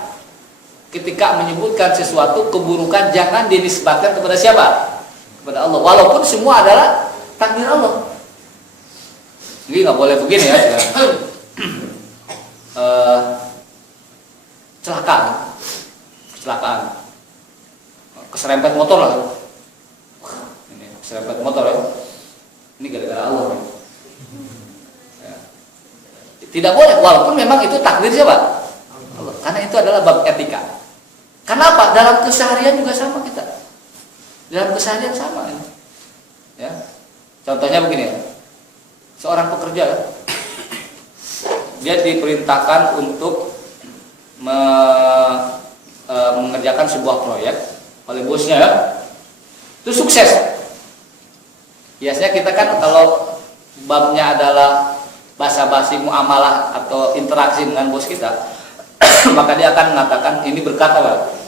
Ketika menyebutkan sesuatu keburukan jangan dinisbatkan kepada siapa? Kepada Allah. Walaupun semua adalah takdir Allah. Jadi nggak boleh begini ya. Kecelakaan, keserempet motor lah. Ini keserempet motor ya. Ini gara-gara Allah. Ya. Tidak boleh, walaupun memang itu takdir siapa? Allah. Karena itu adalah bab etika. Kenapa? Dalam keseharian juga sama kita. Dalam keseharian sama ini. Ya. Contohnya begini ya. Seorang pekerja ya, dia diperintahkan untuk mengerjakan sebuah proyek oleh bosnya ya. Itu sukses. Biasanya kita kan kalau babnya adalah basa-basi muamalah atau interaksi dengan bos kita, maka dia akan mengatakan ini berkat apa?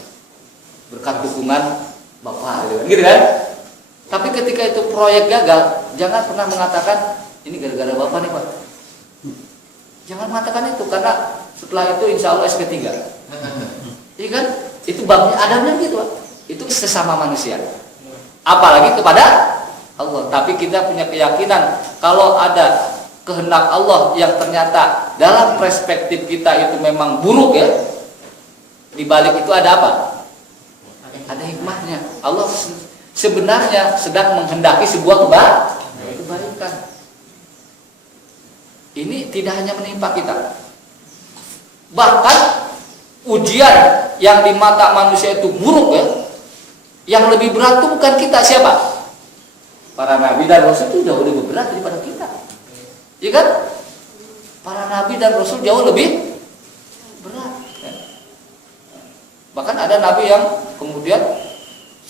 Berkat dukungan Bapak gitu kan. Tapi ketika itu proyek gagal, jangan pernah mengatakan ini gara-gara Bapak nih Pak. Jangan mengatakan itu, karena setelah itu insya Allah SP3. Iya kan? Itu babnya adabnya gitu Pak. Itu sesama manusia. Apalagi kepada Allah. Tapi kita punya keyakinan kalau ada kehendak Allah yang ternyata dalam perspektif kita itu memang buruk ya, di balik itu ada apa? Ada hikmahnya. Allah sebenarnya sedang menghendaki sebuah kebaikan. Ini tidak hanya menimpa kita, bahkan ujian yang di mata manusia itu buruk ya, yang lebih berat itu bukan kita, siapa? Para nabi dan rasul itu jauh lebih berat daripada kita. Ya kan? Para nabi dan rasul jauh lebih berat ya. Bahkan ada nabi yang kemudian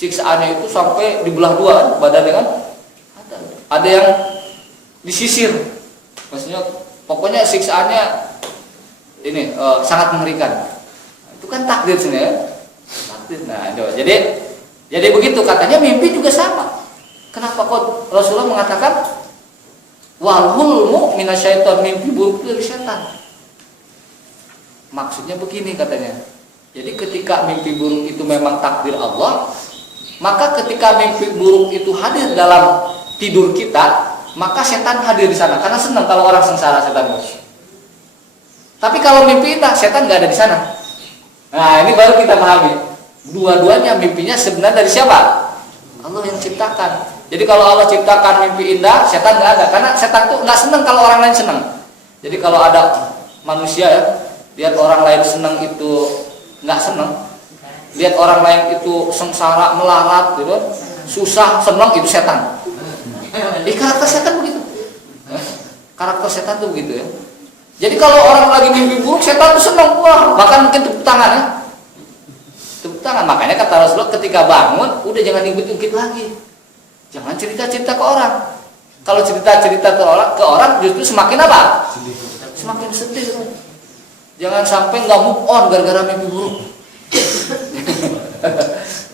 siksaannya itu sampai dibelah dua kan, badannya kan. Ada yang disisir, maksudnya pokoknya siksaannya ini sangat mengerikan. Itu kan takdir sebenarnya. Takdir. Nah, jadi begitu katanya mimpi juga sama. Kenapa kok Rasulullah mengatakan wal hulmu minasyaiton, mimpi buruk itu dari setan? Maksudnya begini katanya. Jadi ketika mimpi buruk itu memang takdir Allah, maka ketika mimpi buruk itu hadir dalam tidur kita, maka setan hadir di sana karena senang kalau orang sengsara setan. Tapi kalau mimpi indah, setan nggak ada di sana. Nah, ini baru kita pahami. Dua-duanya mimpinya sebenarnya dari siapa? Allah yang ciptakan. Jadi kalau Allah ciptakan mimpi indah, setan nggak ada karena setan tuh nggak senang kalau orang lain senang. Jadi kalau ada manusia ya, lihat orang lain senang itu nggak senang, lihat orang lain itu sengsara melarat gitu, susah senang, itu setan. Karakter setan begitu. Karakter setan tuh begitu ya. Jadi kalau orang lagi mimpi buruk, setan tuh senang, wah, bahkan mungkin tepuk tangan ya. Tepuk tangan. Makanya kata Rasulullah ketika bangun, udah jangan ungkit-ungkit lagi. Jangan cerita-cerita ke orang. Kalau cerita-cerita ke orang justru semakin apa? Semakin sedih. Jangan sampai nggak move on gara-gara mimpi buruk.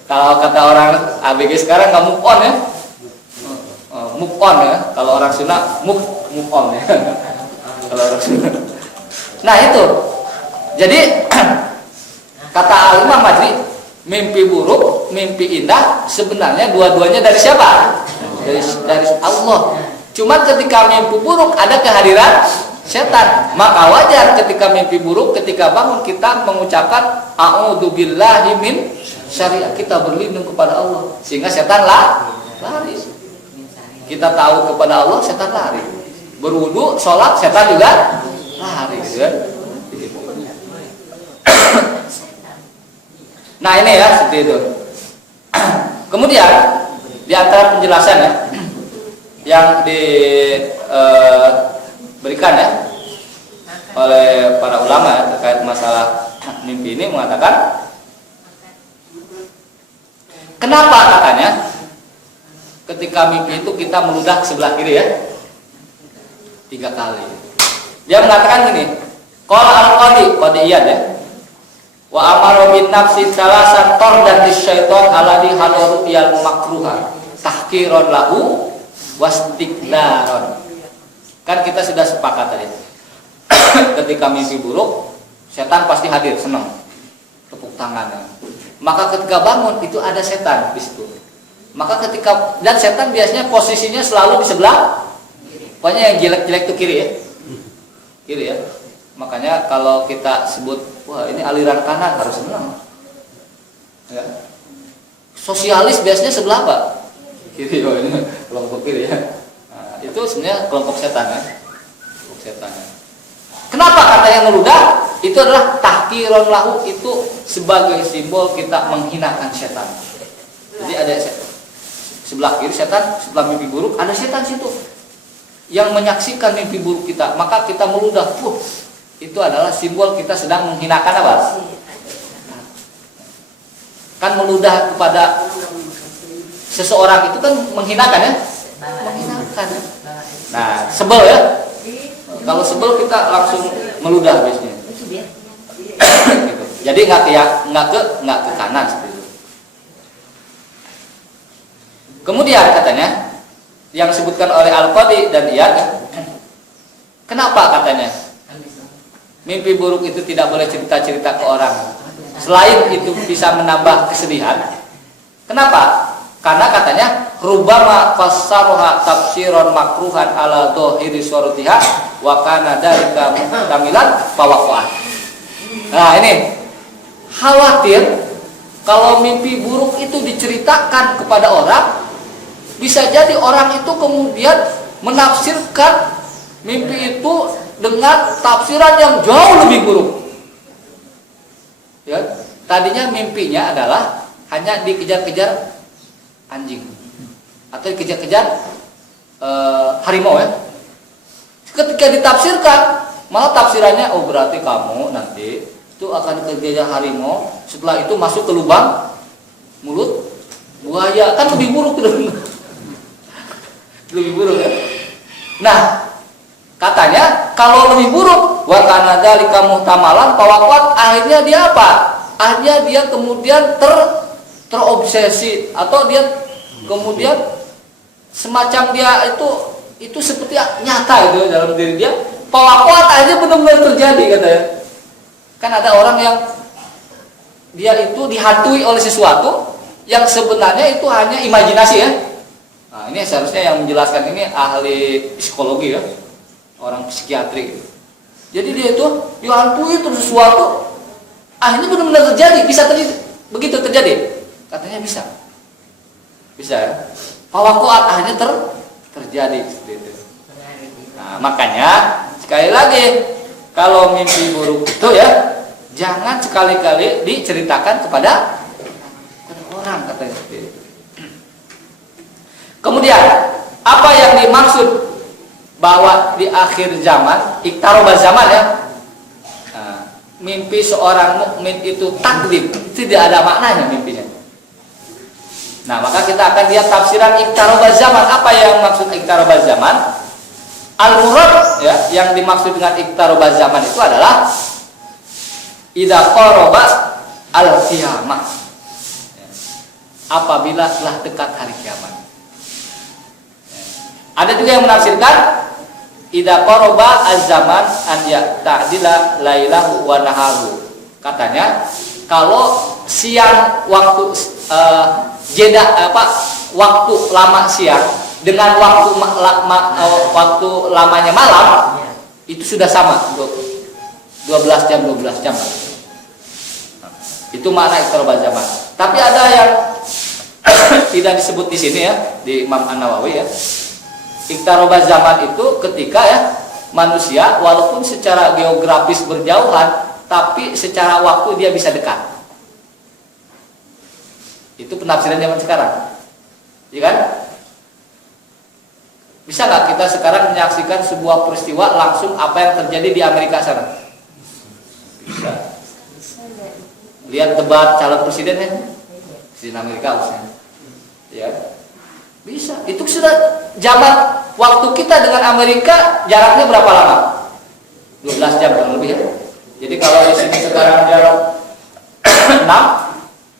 Kalau kata orang ABG sekarang nggak move on ya. Move on ya. Kalau orang Sunda move on ya. Kalau orang Sunda. Nah itu. Jadi kata Al-Imam Majri, mimpi buruk, mimpi indah sebenarnya dua-duanya dari siapa? Dari Allah. Cuma ketika mimpi buruk ada kehadiran setan, maka wajar ketika mimpi buruk, ketika bangun kita mengucapkan a'udzubillahi min syarri, kita berlindung kepada Allah sehingga setan lari. Kita tahu kepada Allah, setan lari. Berwudu, sholat, setan juga lari gitu kan. Nah ini ya seperti itu. Kemudian di antara penjelasan ya yang diberikan ya oleh para ulama ya, terkait masalah mimpi ini mengatakan, kenapa katanya ketika mimpi itu kita meludah ke sebelah kiri ya 3 kali. Dia mengatakan gini, qala al-qadiyat ya, wa amara bin nafsi salasan tardatis syaitan alladhi hadaru yal makruha tahqiran lahu wastikdaron. Kan kita sudah sepakat tadi. Ketika mimpi buruk, setan pasti hadir, senang. Tepuk tangannya. Maka ketika bangun itu ada setan di situ. Maka ketika, dan setan biasanya posisinya selalu di sebelah, pokoknya yang jelek-jelek itu kiri ya. Kiri ya. Makanya kalau kita sebut, wah ini aliran kanan, harus senang. Ya. Sosialis biasanya sebelah apa? Kiri, oh ini kelompok kiri ya. Nah, itu sebenarnya kelompok setan ya. Kelompok setan ya. Kenapa kata yang meludah? Itu adalah tahqiron lahu, itu sebagai simbol kita menghinakan setan. Jadi ada sebelah kiri setan, sebelah mimpi buruk ada setan situ yang menyaksikan mimpi buruk kita, maka kita meludah. Itu adalah simbol kita sedang menghinakan apa? Kan meludah kepada seseorang itu kan menghinakan ya? Menghinakan. Nah, sebel ya? Kalau sebel kita langsung meludah biasanya. Gitu. Jadi nggak ke kanan seperti itu. Kemudian katanya yang disebutkan oleh Al-Qadi dan Iyad, kenapa katanya mimpi buruk itu tidak boleh cerita-cerita ke orang? Selain itu bisa menambah kesedihan. Kenapa? Karena katanya rubama fassaruha tafsiron makruhan ala dhahiri suratiha wa kana dalika muhtamilan fawaqa'ah. Nah, ini khawatir kalau mimpi buruk itu diceritakan kepada orang, bisa jadi orang itu kemudian menafsirkan mimpi itu dengan tafsiran yang jauh lebih buruk. Ya, tadinya mimpinya adalah hanya dikejar-kejar anjing atau dikejar-kejar harimau ya. Ketika ditafsirkan, malah tafsirannya oh berarti kamu nanti itu akan dikejar harimau, setelah itu masuk ke lubang mulut buaya, kan lebih buruk gitu. Lebih buruk ya. Nah, katanya kalau lebih buruk, wa kana dzalika muhtamalan fawaqat, akhirnya dia apa? Akhirnya dia kemudian terobsesi atau dia kemudian semacam dia itu seperti nyata gitu dalam diri dia. Fawaqat akhirnya benar-benar terjadi katanya. Kan ada orang yang dia itu dihantui oleh sesuatu yang sebenarnya itu hanya imajinasi ya. Nah, ini seharusnya yang menjelaskan ini ahli psikologi ya, orang psikiatri gitu. Jadi dia itu dihantui terus sesuatu, akhirnya benar-benar terjadi, bisa terjadi, begitu terjadi, katanya bisa ya. Fawaqat akhirnya terjadi seperti itu. Nah, makanya sekali lagi kalau mimpi buruk itu ya jangan sekali-kali diceritakan kepada orang, katanya seperti itu. Kemudian apa yang dimaksud bahwa di akhir zaman, iktarobaz zaman ya, nah, mimpi seorang mukmin itu takdim, tidak ada maknanya mimpinya. Nah, maka kita akan lihat tafsiran iktarobaz zaman. Apa yang maksud iktarobaz zaman? Al-murad ya, yang dimaksud dengan iktarobaz zaman itu adalah idza qaraba al-qiyamah, apabila telah dekat hari kiamat. Ada juga yang menafsirkan idza qaraba az-zaman an ya'tadila lailahu wa naharu. Katanya kalau siang waktu waktu lama siang dengan waktu lamanya malam itu sudah sama, 12 jam. Itu makna iktarobaz zaman. Tapi ada yang tidak disebut di sini ya, di Imam An-Nawawi ya. Iktarobaz zaman itu ketika ya manusia walaupun secara geografis berjauhan, tapi secara waktu dia bisa dekat. Itu penafsiran zaman sekarang, ya kan? Bisa nggak kita sekarang menyaksikan sebuah peristiwa langsung apa yang terjadi di Amerika sana? Bisa. Lihat debat calon presidennya di Amerika misalnya, ya bisa. Itu sudah zaman waktu kita dengan Amerika jaraknya berapa lama? 12 jam kurang lebih ya. Jadi kalau di sini sekarang jam 6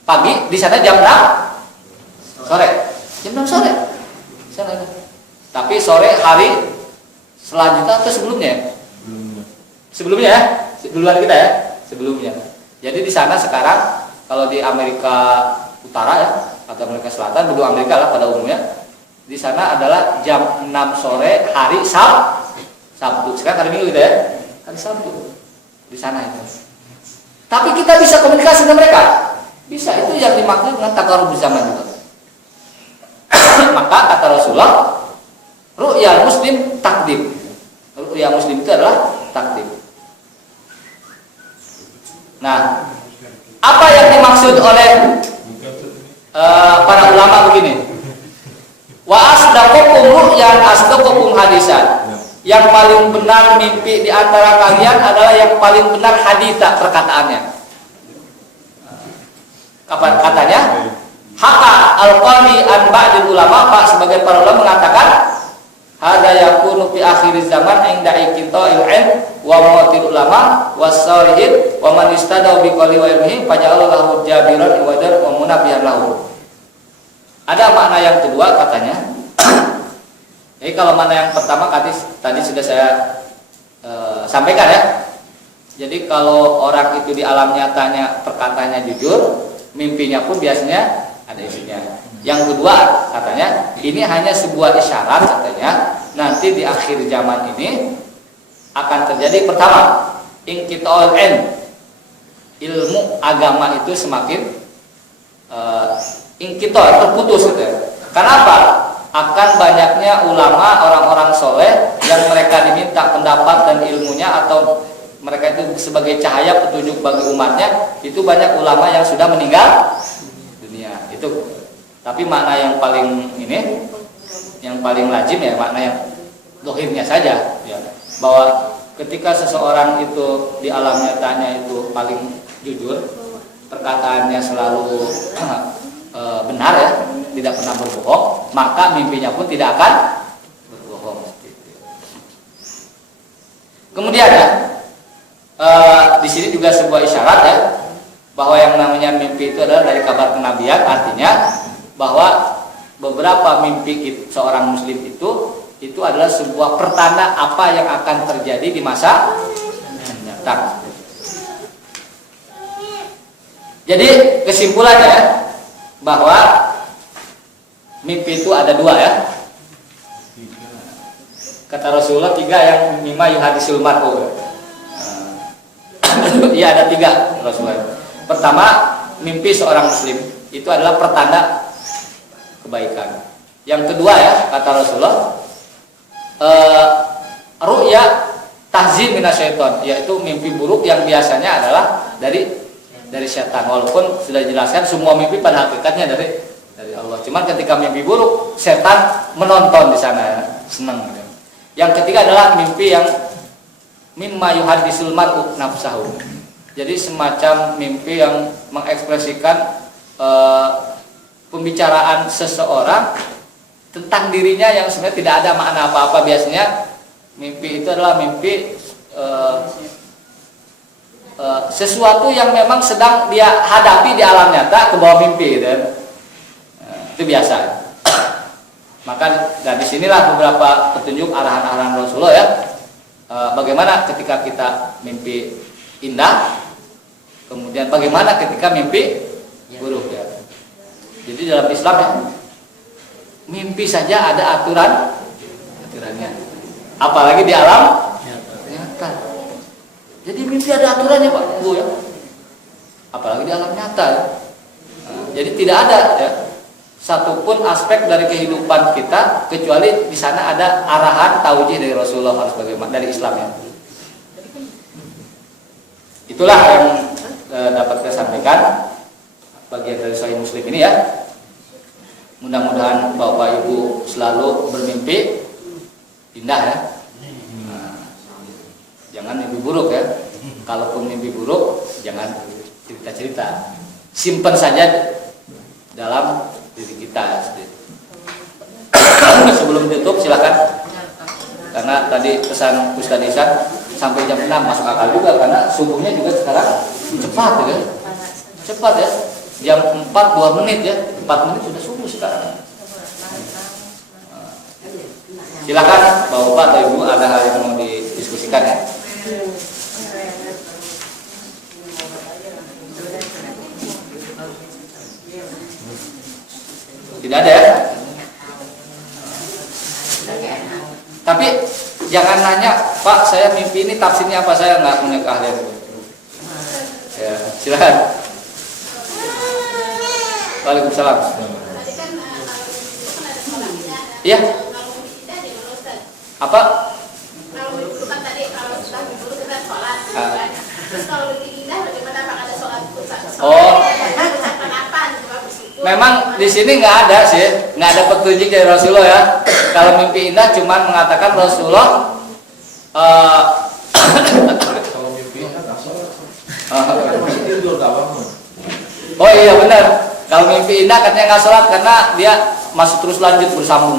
pagi, di sana jam 6 sore. Jam 6 sore. Sana. Tapi sore hari selanjutnya atau sebelumnya? Sebelumnya ya, duluan kita ya, sebelumnya. Jadi di sana sekarang kalau di Amerika Utara ya atau Amerika Selatan, benua Amerika lah pada umumnya, di sana adalah jam 6 sore hari Sabtu. Sekarang hari Minggu gitu ya, hari Sabtu di sana itu. Tapi kita bisa komunikasi dengan mereka, bisa. Itu yang dimaksud dengan takarub zaman juga. Maka kata Rasulullah, ru'yal muslim takdim. Ru'yal muslim itu adalah takdim. Nah, apa yang dimaksud oleh para ulama begini? Wa asdaqukum ru'yan asdaqukum hadisan. Yang paling benar mimpi di antara kalian adalah yang paling benar haditha perkataannya. Kapan katanya? Haka al-qadi an ba'dil ulama, Pak sebagai para ulama mengatakan hada yakunu fi akhir zaman inda iqta'il ilm wa mawatil ulama was-salihin wa man istadau bi qali wa ilmihi faja'alahu jabiran wa dar wa munabihan lahu. Ada makna yang kedua katanya. Jadi kalau makna yang pertama tadi sudah saya sampaikan ya. Jadi kalau orang itu di alam nyatanya perkataannya jujur, mimpinya pun biasanya ada isinya. Yang kedua katanya ini hanya sebuah isyarat katanya nanti di akhir zaman ini akan terjadi pertama inqita'ul ilmu agama itu semakin inqita' terputus gitu ya. Kenapa? Akan banyaknya ulama orang-orang soleh yang mereka diminta pendapat dan ilmunya atau mereka itu sebagai cahaya petunjuk bagi umatnya, itu banyak ulama yang sudah meninggal dunia itu. Tapi makna yang paling ini, yang paling lazim ya makna yang dohirnya saja ya, bahwa ketika seseorang itu di alam nyatanya itu paling jujur, perkataannya selalu benar ya, tidak pernah berbohong, maka mimpinya pun tidak akan berbohong. Kemudian ya, di sini juga sebuah isyarat ya, bahwa yang namanya mimpi itu adalah dari kabar kenabian, artinya bahwa beberapa mimpi seorang muslim itu adalah sebuah pertanda apa yang akan terjadi di masa mendatang. Jadi kesimpulannya bahwa mimpi itu ada dua ya. Kata Rasulullah 3 yang mimma yuhadisul mar'u. Iya ada 3 Rasulullah. Pertama, mimpi seorang muslim itu adalah pertanda kebaikan. Yang kedua ya, kata Rasulullah, ru'ya tahzim minasyaiton, yaitu mimpi buruk yang biasanya adalah dari setan. Walaupun sudah dijelaskan semua mimpi pada hakikatnya dari Allah. Cuman ketika mimpi buruk, setan menonton di sana ya, senang. Yang ketiga adalah mimpi yang mimma yuhadisul mar'u nafsahu. Jadi semacam mimpi yang mengekspresikan pembicaraan seseorang tentang dirinya yang sebenarnya tidak ada makna apa-apa. Biasanya mimpi itu adalah mimpi sesuatu yang memang sedang dia hadapi di alam nyata ke bawah mimpi gitu. Itu biasa. Maka dari sinilah beberapa petunjuk arahan-arahan Rasulullah ya. Bagaimana ketika kita mimpi indah, kemudian bagaimana ketika mimpi buruk ya. Jadi dalam Islam ya, mimpi saja ada aturannya. Apalagi di alam nyata. Jadi mimpi ada aturannya Pak Bu ya. Apalagi di alam nyata ya. Jadi tidak ada ya satupun aspek dari kehidupan kita kecuali di sana ada arahan taujih dari Rasulullah harus bagaimana dari Islam ya. Itulah yang dapat saya sampaikan bagian dari Sahih Muslim ini ya. Mudah-mudahan Bapak Ibu selalu bermimpi indah ya. Jangan mimpi buruk ya. Kalaupun mimpi buruk jangan cerita-cerita. Simpan saja dalam diri kita ya. Sebelum ditutup silakan. Karena tadi pesan Ustaz Ihsan sampai jam 6 masuk akal juga karena subuhnya juga sekarang cepat ya. Cepat ya. Jam 4 2 menit ya. 4 menit sudah subuh sekarang. Silakan Bapak atau Ibu ada hal yang mau didiskusikan ya. Tidak ada ya. Tapi jangan nanya, Pak saya mimpi ini tafsirnya apa, saya nggak punya keahlian. Ya, silakan. Waalaikumsalam. Iya. Apa? Kalau itu kan tadi kalau sudah dulu kita sholat. Terus kalau mimpi indah bagaimana Pak ada sholat? Oh. Memang di sini nggak ada sih, nggak ada petunjuk dari Rasulullah ya. Kalau mimpi indah cuma mengatakan Rasulullah kalau mimpi indah oh iya benar. Kalau mimpi indah katanya nggak sholat karena dia masih terus lanjut bersambung.